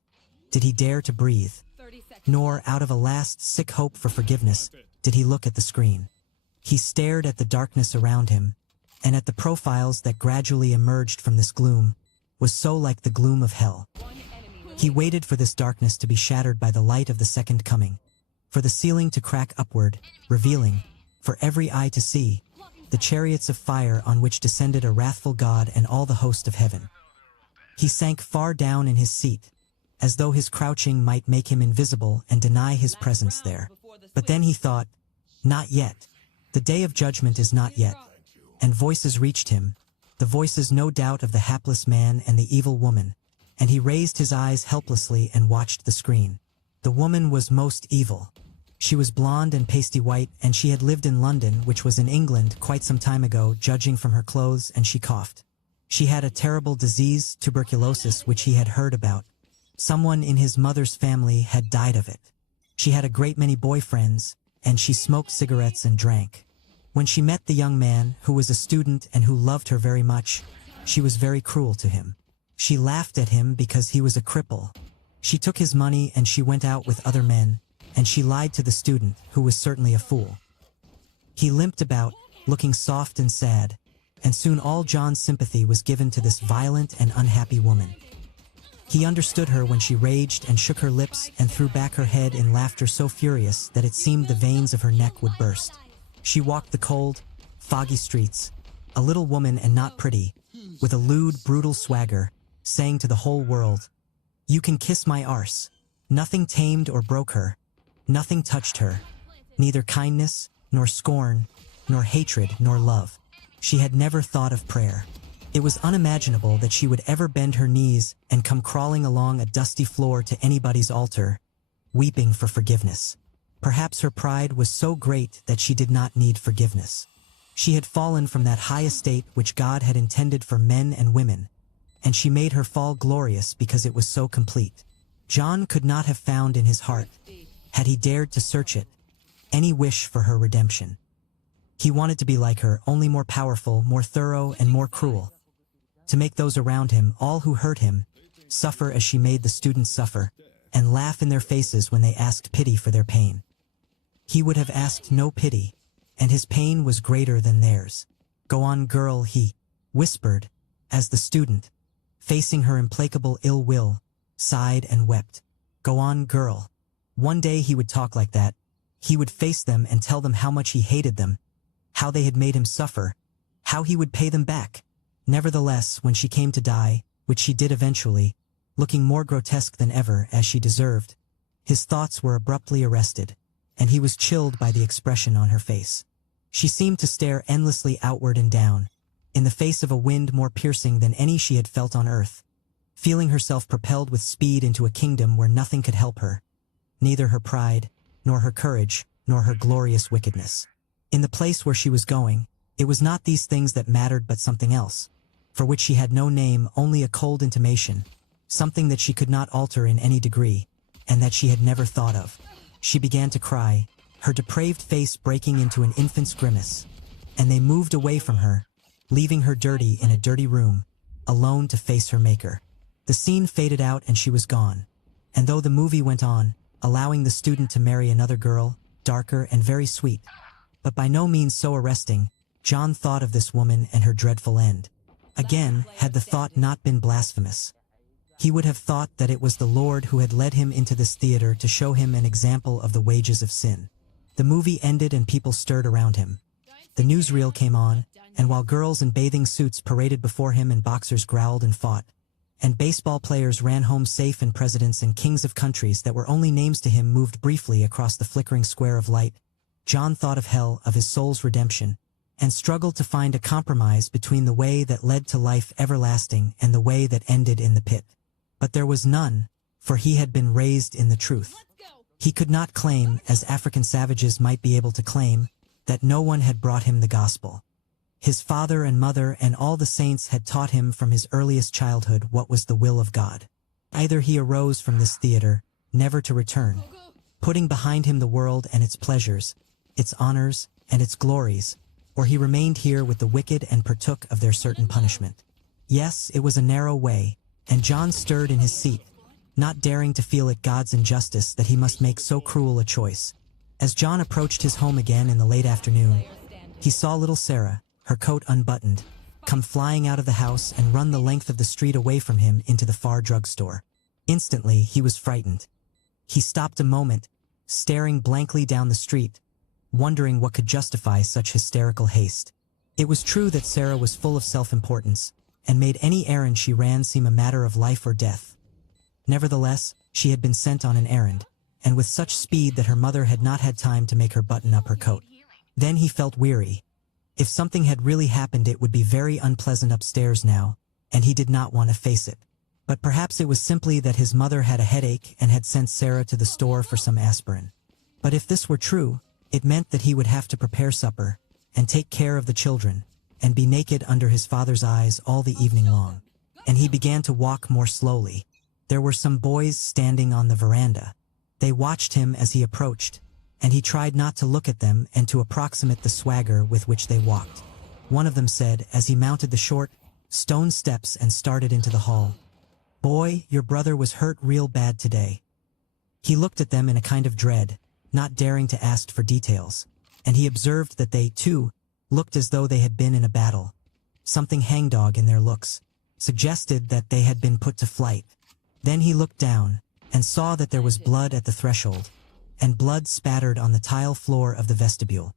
did he dare to breathe, nor, out of a last sick hope for forgiveness, did he look at the screen. He stared at the darkness around him, and at the profiles that gradually emerged from this gloom, was so like the gloom of hell. He waited for this darkness to be shattered by the light of the second coming, for the ceiling to crack upward, revealing, for every eye to see, the chariots of fire on which descended a wrathful God and all the host of heaven. He sank far down in his seat, as though his crouching might make him invisible and deny his presence there. But then he thought, not yet. The day of judgment is not yet. And voices reached him, the voices no doubt of the hapless man and the evil woman, and he raised his eyes helplessly and watched the screen. The woman was most evil. She was blonde and pasty white, and she had lived in London, which was in England, quite some time ago, judging from her clothes, and she coughed. She had a terrible disease, tuberculosis, which he had heard about. Someone in his mother's family had died of it. She had a great many boyfriends, and she smoked cigarettes and drank. When she met the young man, who was a student and who loved her very much, she was very cruel to him. She laughed at him because he was a cripple. She took his money and she went out with other men, and she lied to the student, who was certainly a fool. He limped about, looking soft and sad, and soon all John's sympathy was given to this violent and unhappy woman. He understood her when she raged and shook her lips and threw back her head in laughter so furious that it seemed the veins of her neck would burst. She walked the cold, foggy streets, a little woman and not pretty, with a lewd, brutal swagger, saying to the whole world, "You can kiss my arse." Nothing tamed or broke her. Nothing touched her, neither kindness, nor scorn, nor hatred, nor love. She had never thought of prayer. It was unimaginable that she would ever bend her knees and come crawling along a dusty floor to anybody's altar, weeping for forgiveness. Perhaps her pride was so great that she did not need forgiveness. She had fallen from that high estate which God had intended for men and women, and she made her fall glorious because it was so complete. John could not have found in his heart, had he dared to search it, any wish for her redemption. He wanted to be like her, only more powerful, more thorough, and more cruel. To make those around him, all who hurt him, suffer as she made the students suffer, and laugh in their faces when they asked pity for their pain. He would have asked no pity, and his pain was greater than theirs. "Go on, girl," he whispered, as the student, facing her implacable ill will, sighed and wept. "Go on, girl." One day he would talk like that. He would face them and tell them how much he hated them, how they had made him suffer, how he would pay them back. Nevertheless, when she came to die, which she did eventually, looking more grotesque than ever, as she deserved, his thoughts were abruptly arrested, and he was chilled by the expression on her face. She seemed to stare endlessly outward and down, in the face of a wind more piercing than any she had felt on earth, feeling herself propelled with speed into a kingdom where nothing could help her, neither her pride, nor her courage, nor her glorious wickedness. In the place where she was going, it was not these things that mattered but something else, for which she had no name, only a cold intimation, something that she could not alter in any degree, and that she had never thought of. She began to cry, her depraved face breaking into an infant's grimace, and they moved away from her, leaving her dirty in a dirty room, alone to face her maker. The scene faded out and she was gone, and though the movie went on, allowing the student to marry another girl, darker and very sweet, but by no means so arresting, John thought of this woman and her dreadful end. Again, had the thought not been blasphemous, he would have thought that it was the Lord who had led him into this theater to show him an example of the wages of sin. The movie ended and people stirred around him. The newsreel came on, and while girls in bathing suits paraded before him and boxers growled and fought, and baseball players ran home safe and presidents and kings of countries that were only names to him moved briefly across the flickering square of light, John thought of hell, of his soul's redemption, and struggled to find a compromise between the way that led to life everlasting and the way that ended in the pit. But there was none, for he had been raised in the truth. He could not claim, as African savages might be able to claim, that no one had brought him the gospel. His father and mother and all the saints had taught him from his earliest childhood what was the will of God. Either he arose from this theater, never to return, putting behind him the world and its pleasures, its honors and its glories, or he remained here with the wicked and partook of their certain punishment. Yes, it was a narrow way, and John stirred in his seat, not daring to feel it God's injustice that he must make so cruel a choice. As John approached his home again in the late afternoon, he saw little Sarah, her coat unbuttoned, come flying out of the house and run the length of the street away from him into the far drugstore. Instantly, he was frightened. He stopped a moment, staring blankly down the street, wondering what could justify such hysterical haste. It was true that Sarah was full of self-importance, and made any errand she ran seem a matter of life or death. Nevertheless, she had been sent on an errand, and with such speed that her mother had not had time to make her button up her coat. Then he felt weary. If something had really happened, it would be very unpleasant upstairs now, and he did not want to face it. But perhaps it was simply that his mother had a headache and had sent Sarah to the store for some aspirin. But if this were true, it meant that he would have to prepare supper, and take care of the children, and be naked under his father's eyes all the evening long. And he began to walk more slowly. There were some boys standing on the veranda. They watched him as he approached, and he tried not to look at them and to approximate the swagger with which they walked. One of them said, as he mounted the short, stone steps and started into the hall, "Boy, your brother was hurt real bad today." He looked at them in a kind of dread, not daring to ask for details, and he observed that they, too, looked as though they had been in a battle. Something hangdog in their looks suggested that they had been put to flight. Then he looked down and saw that there was blood at the threshold, and blood spattered on the tile floor of the vestibule.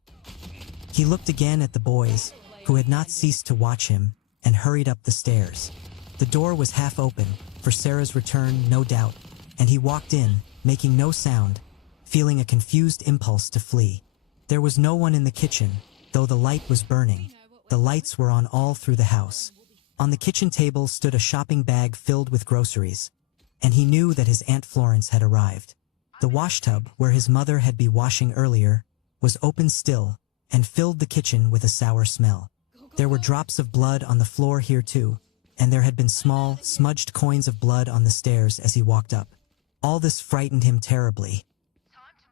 He looked again at the boys, who had not ceased to watch him, and hurried up the stairs. The door was half open, for Sarah's return, no doubt, and he walked in, making no sound, feeling a confused impulse to flee. There was no one in the kitchen, though the light was burning. The lights were on all through the house. On the kitchen table stood a shopping bag filled with groceries, and he knew that his Aunt Florence had arrived. The washtub, where his mother had been washing earlier, was open still, and filled the kitchen with a sour smell. There were drops of blood on the floor here too, and there had been small, smudged coins of blood on the stairs as he walked up. All this frightened him terribly.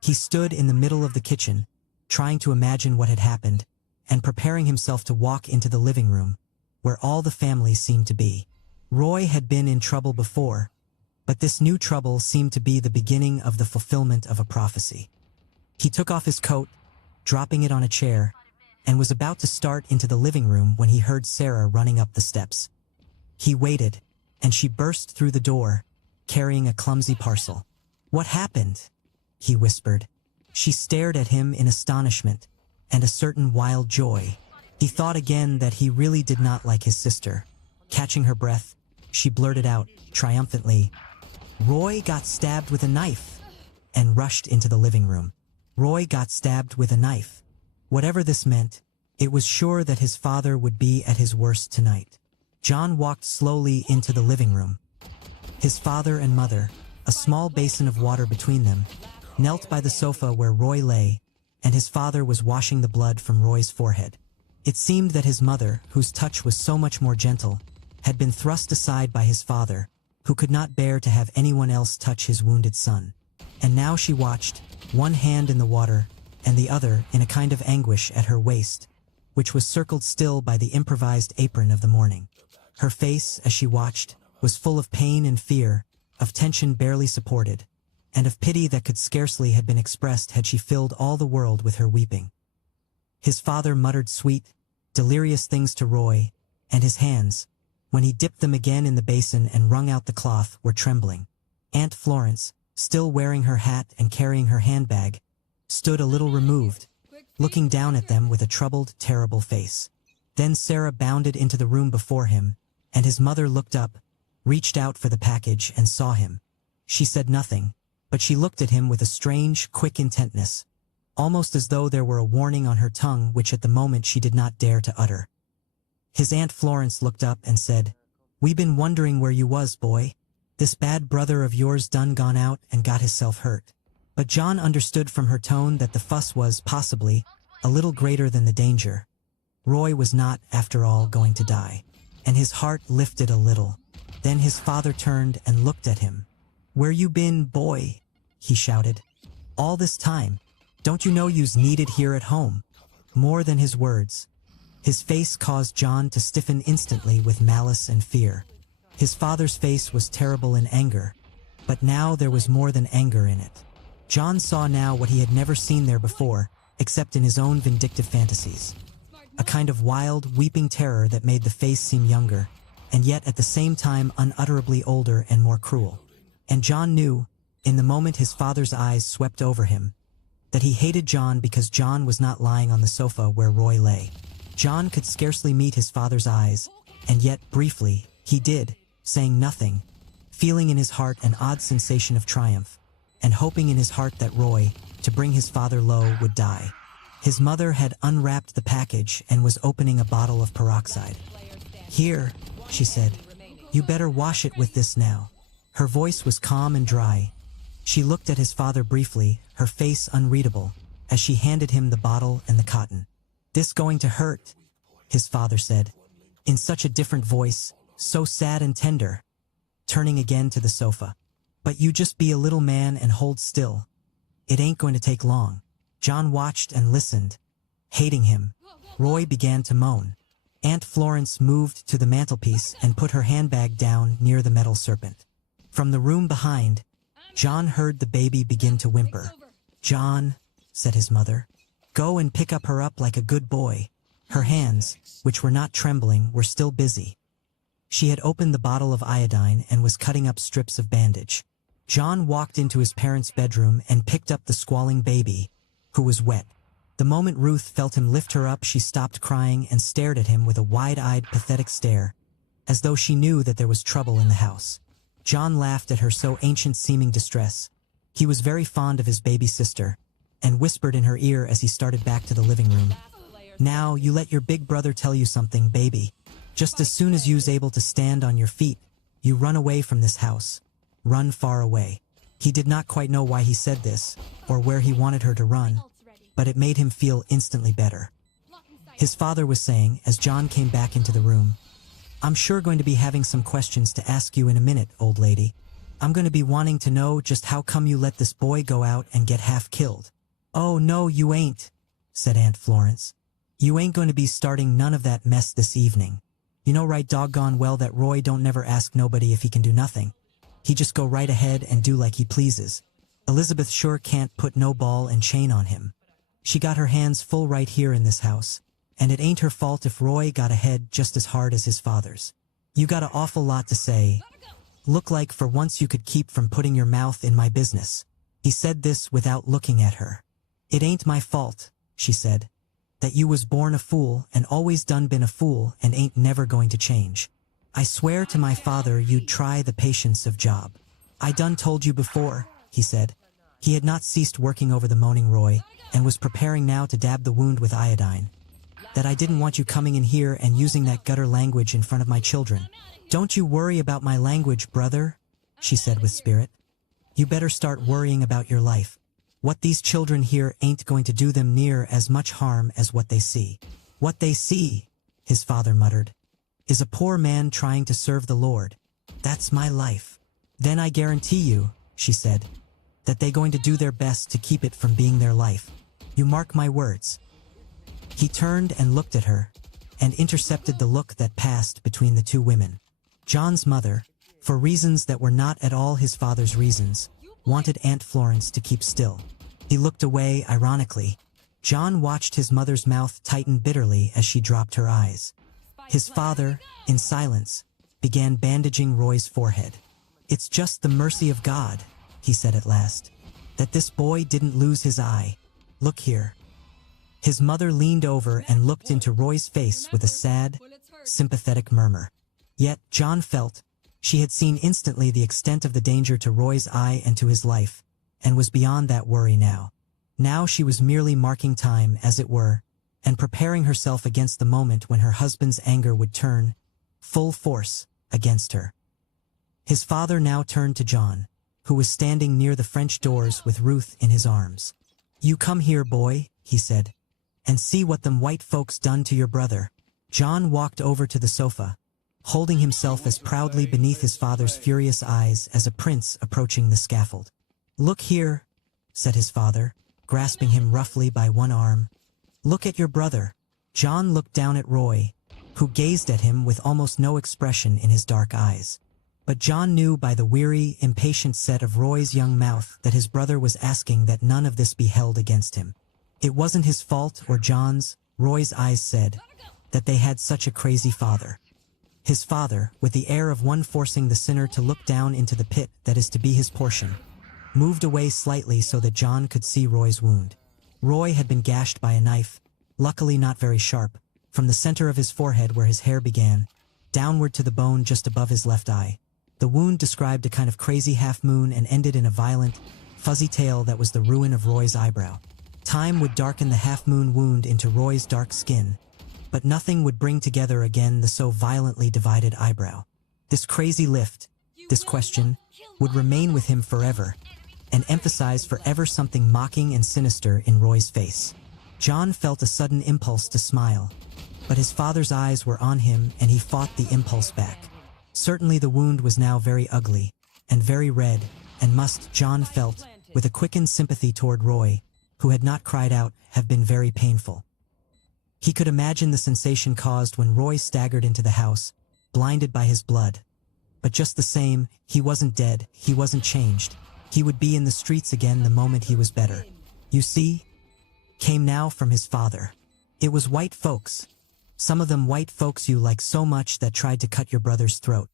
He stood in the middle of the kitchen, trying to imagine what had happened, and preparing himself to walk into the living room, where all the family seemed to be. Roy had been in trouble before, but this new trouble seemed to be the beginning of the fulfillment of a prophecy. He took off his coat, dropping it on a chair, and was about to start into the living room when he heard Sarah running up the steps. He waited, and she burst through the door, carrying a clumsy parcel. "What happened?" he whispered. She stared at him in astonishment and a certain wild joy. He thought again that he really did not like his sister. Catching her breath, she blurted out, triumphantly, "Roy got stabbed with a knife," and rushed into the living room. Roy got stabbed with a knife. Whatever this meant, it was sure that his father would be at his worst tonight. John walked slowly into the living room. His father and mother, a small basin of water between them, knelt by the sofa where Roy lay, and his father was washing the blood from Roy's forehead. It seemed that his mother, whose touch was so much more gentle, had been thrust aside by his father, who could not bear to have anyone else touch his wounded son. And now she watched, one hand in the water, and the other in a kind of anguish at her waist, which was circled still by the improvised apron of the morning. Her face, as she watched, was full of pain and fear, of tension barely supported, and of pity that could scarcely have been expressed had she filled all the world with her weeping. His father muttered sweet, delirious things to Roy, and his hands, when he dipped them again in the basin and wrung out the cloth, were trembling. Aunt Florence, still wearing her hat and carrying her handbag, stood a little removed, looking down at them with a troubled, terrible face. Then Sarah bounded into the room before him, and his mother looked up, reached out for the package and saw him. She said nothing, but she looked at him with a strange, quick intentness, almost as though there were a warning on her tongue which at the moment she did not dare to utter. His Aunt Florence looked up and said, "We been wondering where you was, boy. This bad brother of yours done gone out and got hisself hurt." But John understood from her tone that the fuss was, possibly, a little greater than the danger. Roy was not, after all, going to die, and his heart lifted a little. Then his father turned and looked at him. "Where you been, boy?" he shouted. "All this time. Don't you know you's needed here at home?" More than his words. His face caused John to stiffen instantly with malice and fear. His father's face was terrible in anger, but now there was more than anger in it. John saw now what he had never seen there before, except in his own vindictive fantasies. A kind of wild, weeping terror that made the face seem younger, and yet at the same time unutterably older and more cruel. And John knew, in the moment his father's eyes swept over him, that he hated John because John was not lying on the sofa where Roy lay. John could scarcely meet his father's eyes, and yet, briefly, he did, saying nothing, feeling in his heart an odd sensation of triumph, and hoping in his heart that Roy, to bring his father low, would die. His mother had unwrapped the package and was opening a bottle of peroxide. "Here," she said. "You better wash it with this now." Her voice was calm and dry. She looked at his father briefly, her face unreadable, as she handed him the bottle and the cotton. "This going to hurt," his father said, in such a different voice, so sad and tender, turning again to the sofa. "But you just be a little man and hold still. It ain't going to take long." John watched and listened. Hating him, Roy began to moan. Aunt Florence moved to the mantelpiece and put her handbag down near the metal serpent. From the room behind, John heard the baby begin to whimper. "John," said his mother, "go and pick up her up like a good boy." Her hands, which were not trembling, were still busy. She had opened the bottle of iodine and was cutting up strips of bandage. John walked into his parents' bedroom and picked up the squalling baby, who was wet. The moment Ruth felt him lift her up, she stopped crying and stared at him with a wide-eyed, pathetic stare, as though she knew that there was trouble in the house. John laughed at her so ancient-seeming distress. He was very fond of his baby sister, and whispered in her ear as he started back to the living room. "Now, you let your big brother tell you something, baby. Just as soon as you's able to stand on your feet, you run away from this house. Run far away." He did not quite know why he said this, or where he wanted her to run, but it made him feel instantly better. His father was saying, as John came back into the room, "I'm sure going to be having some questions to ask you in a minute, old lady. I'm going to be wanting to know just how come you let this boy go out and get half killed." "Oh, no, you ain't," said Aunt Florence. "You ain't going to be starting none of that mess this evening. You know right doggone well that Roy don't never ask nobody if he can do nothing. He just go right ahead and do like he pleases. Elizabeth sure can't put no ball and chain on him. She got her hands full right here in this house, and it ain't her fault if Roy got ahead just as hard as his father's. You got an awful lot to say. Look like for once you could keep from putting your mouth in my business." He said this without looking at her. "It ain't my fault," she said, "that you was born a fool and always done been a fool and ain't never going to change. I swear to my father you'd try the patience of Job. I done told you before," he said. He had not ceased working over the moaning Roy, and was preparing now to dab the wound with iodine, "that I didn't want you coming in here and using that gutter language in front of my children." "Don't you worry about my language, brother," she said with spirit. "You better start worrying about your life. What these children here ain't going to do them near as much harm as what they see." "What they see," his father muttered, "is a poor man trying to serve the Lord. That's my life." "Then I guarantee you," she said, that they going to do their best to keep it from being their life. You mark my words. He turned and looked at her, and intercepted the look that passed between the two women. John's mother, for reasons that were not at all his father's reasons, wanted Aunt Florence to keep still. He looked away ironically. John watched his mother's mouth tighten bitterly as she dropped her eyes. His father, in silence, began bandaging Roy's forehead. "It's just the mercy of God," he said at last, "that this boy didn't lose his eye. Look here." His mother leaned over and looked into Roy's face with a sad, sympathetic murmur. Yet, John felt, she had seen instantly the extent of the danger to Roy's eye and to his life, and was beyond that worry now. Now she was merely marking time, as it were, and preparing herself against the moment when her husband's anger would turn, full force, against her. His father now turned to John, who was standing near the French doors with Ruth in his arms. "You come here, boy," he said, "and see what them white folks done to your brother." John walked over to the sofa, holding himself as proudly beneath his father's furious eyes as a prince approaching the scaffold. "Look here," said his father, grasping him roughly by one arm. "Look at your brother." John looked down at Roy, who gazed at him with almost no expression in his dark eyes. But John knew by the weary, impatient set of Roy's young mouth that his brother was asking that none of this be held against him. It wasn't his fault or John's, Roy's eyes said, that they had such a crazy father. His father, with the air of one forcing the sinner to look down into the pit that is to be his portion, moved away slightly so that John could see Roy's wound. Roy had been gashed by a knife, luckily not very sharp, from the center of his forehead where his hair began, downward to the bone just above his left eye. The wound described a kind of crazy half-moon and ended in a violent, fuzzy tail that was the ruin of Roy's eyebrow. Time would darken the half-moon wound into Roy's dark skin, but nothing would bring together again the so violently divided eyebrow. This crazy lift, this question, would remain with him forever, and emphasize forever something mocking and sinister in Roy's face. John felt a sudden impulse to smile, but his father's eyes were on him and he fought the impulse back. Certainly the wound was now very ugly, and very red, and must, John felt, with a quickened sympathy toward Roy, who had not cried out, have been very painful. He could imagine the sensation caused when Roy staggered into the house, blinded by his blood. But just the same, he wasn't dead, he wasn't changed. He would be in the streets again the moment he was better. "You see," came now from his father. "It was white folks. Some of them white folks you like so much that tried to cut your brother's throat."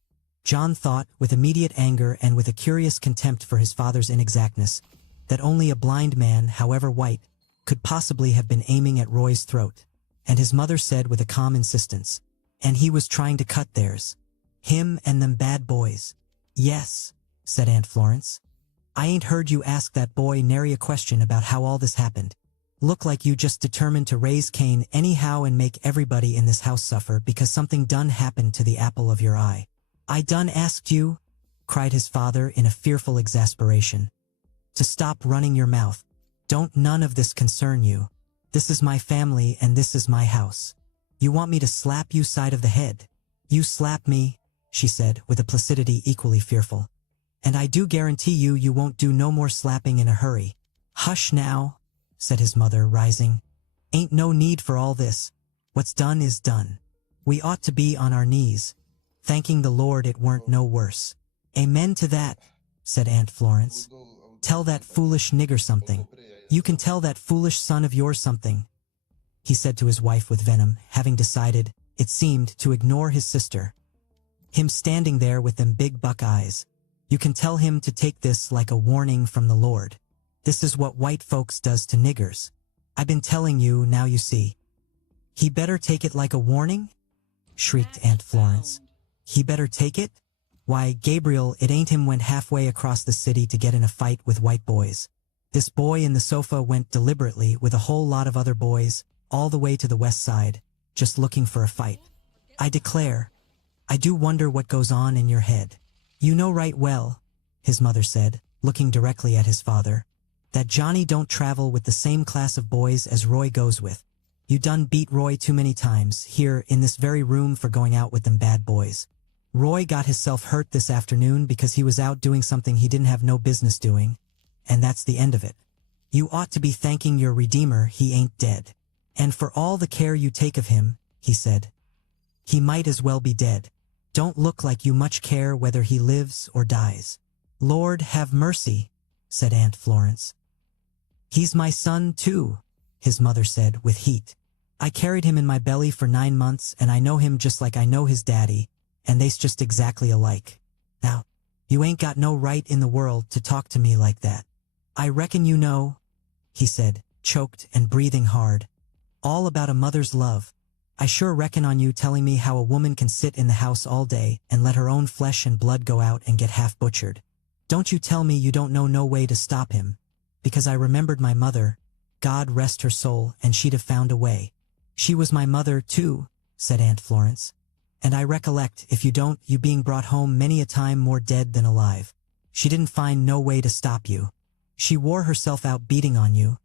John thought, with immediate anger and with a curious contempt for his father's inexactness, that only a blind man, however white, could possibly have been aiming at Roy's throat. And his mother said with a calm insistence, "And he was trying to cut theirs. Him and them bad boys." "Yes," said Aunt Florence. "I ain't heard you ask that boy nary a question about how all this happened. Look like you just determined to raise Cain anyhow and make everybody in this house suffer because something done happened to the apple of your eye." "I done asked you," cried his father in a fearful exasperation, "to stop running your mouth. Don't none of this concern you. This is my family and this is my house. You want me to slap you side of the head. You slap me," she said with a placidity equally fearful. "And I do guarantee you you won't do no more slapping in a hurry." "Hush now," said his mother, rising. "Ain't no need for all this. What's done is done. We ought to be on our knees, thanking the Lord it weren't no worse." "Amen to that," said Aunt Florence. "Tell that foolish nigger something. You can tell that foolish son of yours something," he said to his wife with venom, having decided, it seemed, to ignore his sister. "Him standing there with them big buck eyes. You can tell him to take this like a warning from the Lord. This is what white folks does to niggers. I been telling you, now you see." "He better take it like a warning?" shrieked Aunt Florence. "He better take it? Why, Gabriel, it ain't him went halfway across the city to get in a fight with white boys. This boy in the sofa went deliberately with a whole lot of other boys, all the way to the west side, just looking for a fight. I declare, I do wonder what goes on in your head. You know right well," his mother said, looking directly at his father, "that Johnny don't travel with the same class of boys as Roy goes with. You done beat Roy too many times, here, in this very room for going out with them bad boys. Roy got hisself hurt this afternoon because he was out doing something he didn't have no business doing, and that's the end of it. You ought to be thanking your Redeemer he ain't dead. And for all the care you take of him, he said. He might as well be dead. Don't look like you much care whether he lives or dies. Lord have mercy, said Aunt Florence. He's my son too, his mother said with heat. I carried him in my belly for 9 months and I know him just like I know his daddy, and they's just exactly alike. Now, you ain't got no right in the world to talk to me like that. I reckon you know, he said, choked and breathing hard. All about a mother's love. I sure reckon on you telling me how a woman can sit in the house all day and let her own flesh and blood go out and get half butchered. Don't you tell me you don't know no way to stop him. Because I remembered my mother, God rest her soul, and she'd have found a way. She was my mother too, said Aunt Florence. And I recollect, if you don't, you being brought home many a time more dead than alive. She didn't find no way to stop you. She wore herself out beating on you,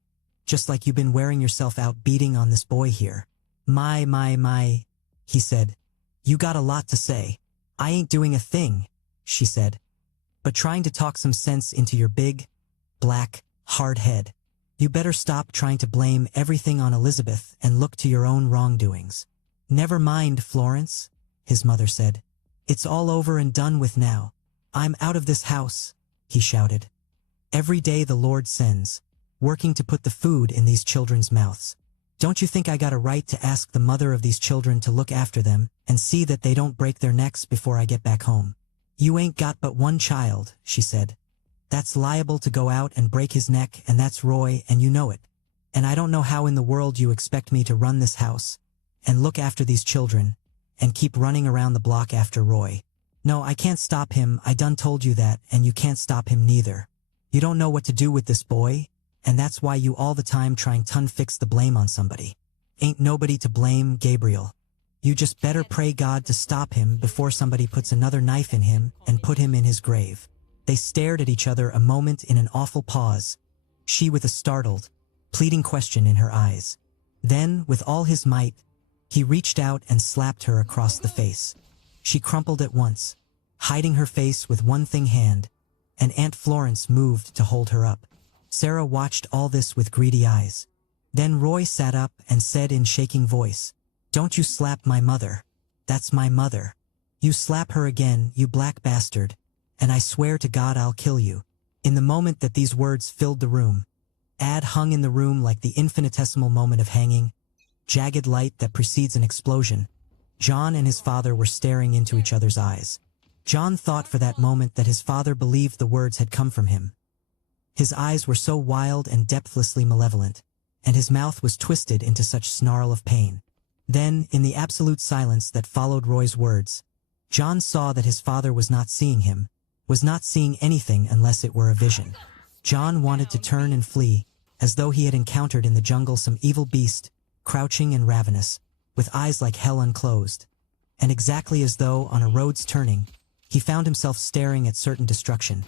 just like you been wearing yourself out beating on this boy here. My, he said. You got a lot to say. I ain't doing a thing, she said. But trying to talk some sense into your big, black, hard head. You better stop trying to blame everything on Elizabeth and look to your own wrongdoings. Never mind, Florence, his mother said. It's all over and done with now. I'm out of this house, he shouted. Every day the Lord sends, working to put the food in these children's mouths. Don't you think I got a right to ask the mother of these children to look after them and see that they don't break their necks before I get back home? You ain't got but one child, she said. That's liable to go out and break his neck, and that's Roy, and you know it. And I don't know how in the world you expect me to run this house and look after these children and keep running around the block after Roy. No, I can't stop him, I done told you that, and you can't stop him neither. You don't know what to do with this boy, and that's why you all the time trying to fix the blame on somebody. Ain't nobody to blame, Gabriel. You just better pray God to stop him before somebody puts another knife in him and put him in his grave. They stared at each other a moment in an awful pause, she with a startled, pleading question in her eyes. Then, with all his might, he reached out and slapped her across the face. She crumpled at once, hiding her face with one thing hand, and Aunt Florence moved to hold her up. Sarah watched all this with greedy eyes. Then Roy sat up and said in shaking voice, "Don't you slap my mother. That's my mother. You slap her again, you black bastard, and I swear to God I'll kill you." In the moment that these words filled the room, Ad hung in the room like the infinitesimal moment of hanging, jagged light that precedes an explosion. John and his father were staring into each other's eyes. John thought for that moment that his father believed the words had come from him. His eyes were so wild and depthlessly malevolent, and his mouth was twisted into such snarl of pain. Then, in the absolute silence that followed Roy's words, John saw that his father was not seeing him, was not seeing anything unless it were a vision. John wanted to turn and flee, as though he had encountered in the jungle some evil beast, crouching and ravenous, with eyes like hell unclosed. And exactly as though, on a road's turning, he found himself staring at certain destruction.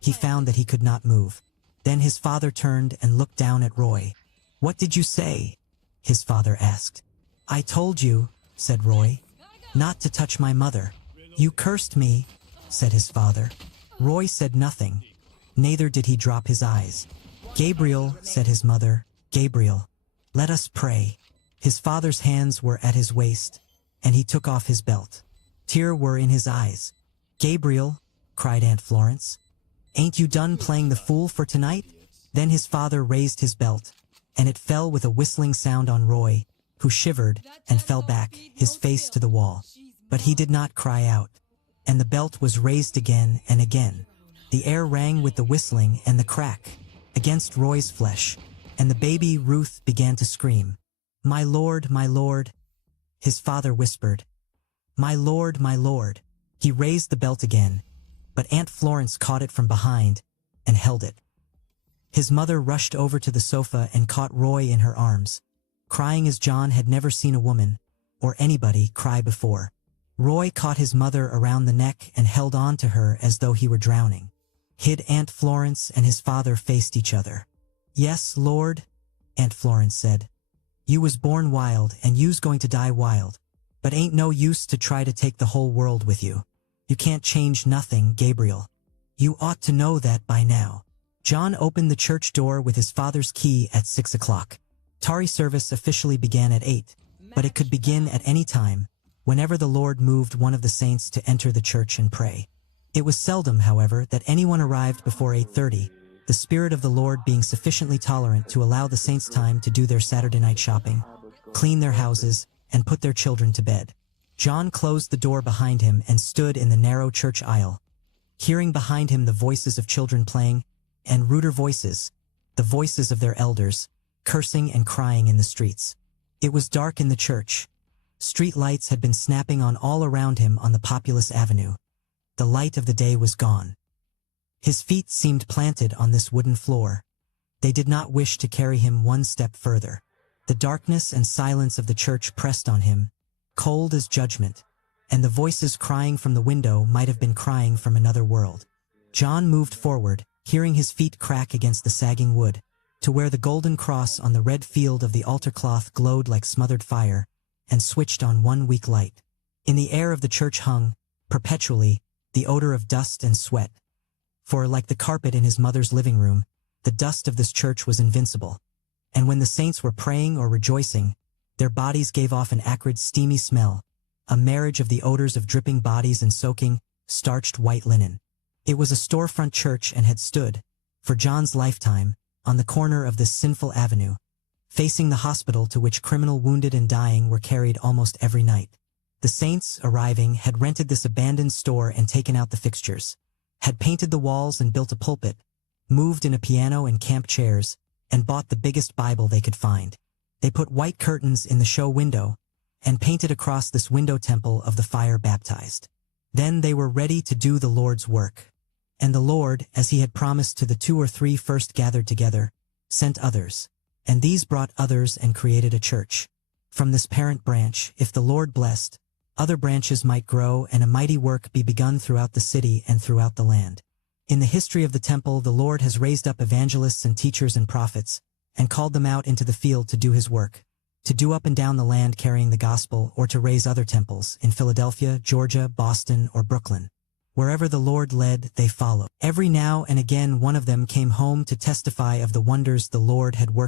He found that he could not move. Then his father turned and looked down at Roy. "What did you say?" his father asked. "I told you," said Roy, "not to touch my mother." "You cursed me," said his father. Roy said nothing. Neither did he drop his eyes. "Gabriel," said his mother, "Gabriel, let us pray." His father's hands were at his waist, and he took off his belt. Tears were in his eyes. "Gabriel," cried Aunt Florence, "ain't you done playing the fool for tonight?" Then his father raised his belt, and it fell with a whistling sound on Roy, who shivered and fell back, his face to the wall. But he did not cry out, and the belt was raised again and again. The air rang with the whistling and the crack against Roy's flesh, and the baby Ruth began to scream. My lord," his father whispered. My lord," He raised the belt again, but Aunt Florence caught it from behind and held it. His mother rushed over to the sofa and caught Roy in her arms, crying as John had never seen a woman, or anybody, cry before. Roy caught his mother around the neck and held on to her as though he were drowning. Aunt Florence and his father faced each other. "Yes, Lord," Aunt Florence said. "You was born wild and you's going to die wild, but ain't no use to try to take the whole world with you. You can't change nothing, Gabriel. You ought to know that by now. John opened the church door with his father's key at 6 o'clock. Tari service officially began at 8, but it could begin at any time, whenever the Lord moved one of the saints to enter the church and pray. It was seldom, however, that anyone arrived before 8:30, the Spirit of the Lord being sufficiently tolerant to allow the saints time to do their Saturday night shopping, clean their houses, and put their children to bed. John closed the door behind him and stood in the narrow church aisle, hearing behind him the voices of children playing, and ruder voices, the voices of their elders, cursing and crying in the streets. It was dark in the church. Street lights had been snapping on all around him on the populous avenue. The light of the day was gone. His feet seemed planted on this wooden floor. They did not wish to carry him one step further. The darkness and silence of the church pressed on him, cold as judgment, and the voices crying from the window might have been crying from another world. John moved forward, hearing his feet crack against the sagging wood, to where the golden cross on the red field of the altar cloth glowed like smothered fire, and switched on one weak light. In the air of the church hung, perpetually, the odor of dust and sweat. For, like the carpet in his mother's living room, the dust of this church was invincible. And when the saints were praying or rejoicing, their bodies gave off an acrid, steamy smell, a marriage of the odors of dripping bodies and soaking, starched white linen. It was a storefront church and had stood, for John's lifetime, on the corner of this sinful avenue, facing the hospital to which criminal wounded and dying were carried almost every night. The saints, arriving, had rented this abandoned store and taken out the fixtures, had painted the walls and built a pulpit, moved in a piano and camp chairs, and bought the biggest Bible they could find. They put white curtains in the show window, and painted across this window temple of the fire baptized. Then they were ready to do the Lord's work. And the Lord, as he had promised to the 2 or 3 first gathered together, sent others. And these brought others and created a church. From this parent branch, if the Lord blessed, other branches might grow and a mighty work be begun throughout the city and throughout the land. In the history of the temple, the Lord has raised up evangelists and teachers and prophets, and called them out into the field to do his work, to do up and down the land carrying the gospel, or to raise other temples in Philadelphia, Georgia, Boston, or Brooklyn. Wherever the Lord led, they followed. Every now and again one of them came home to testify of the wonders the Lord had worked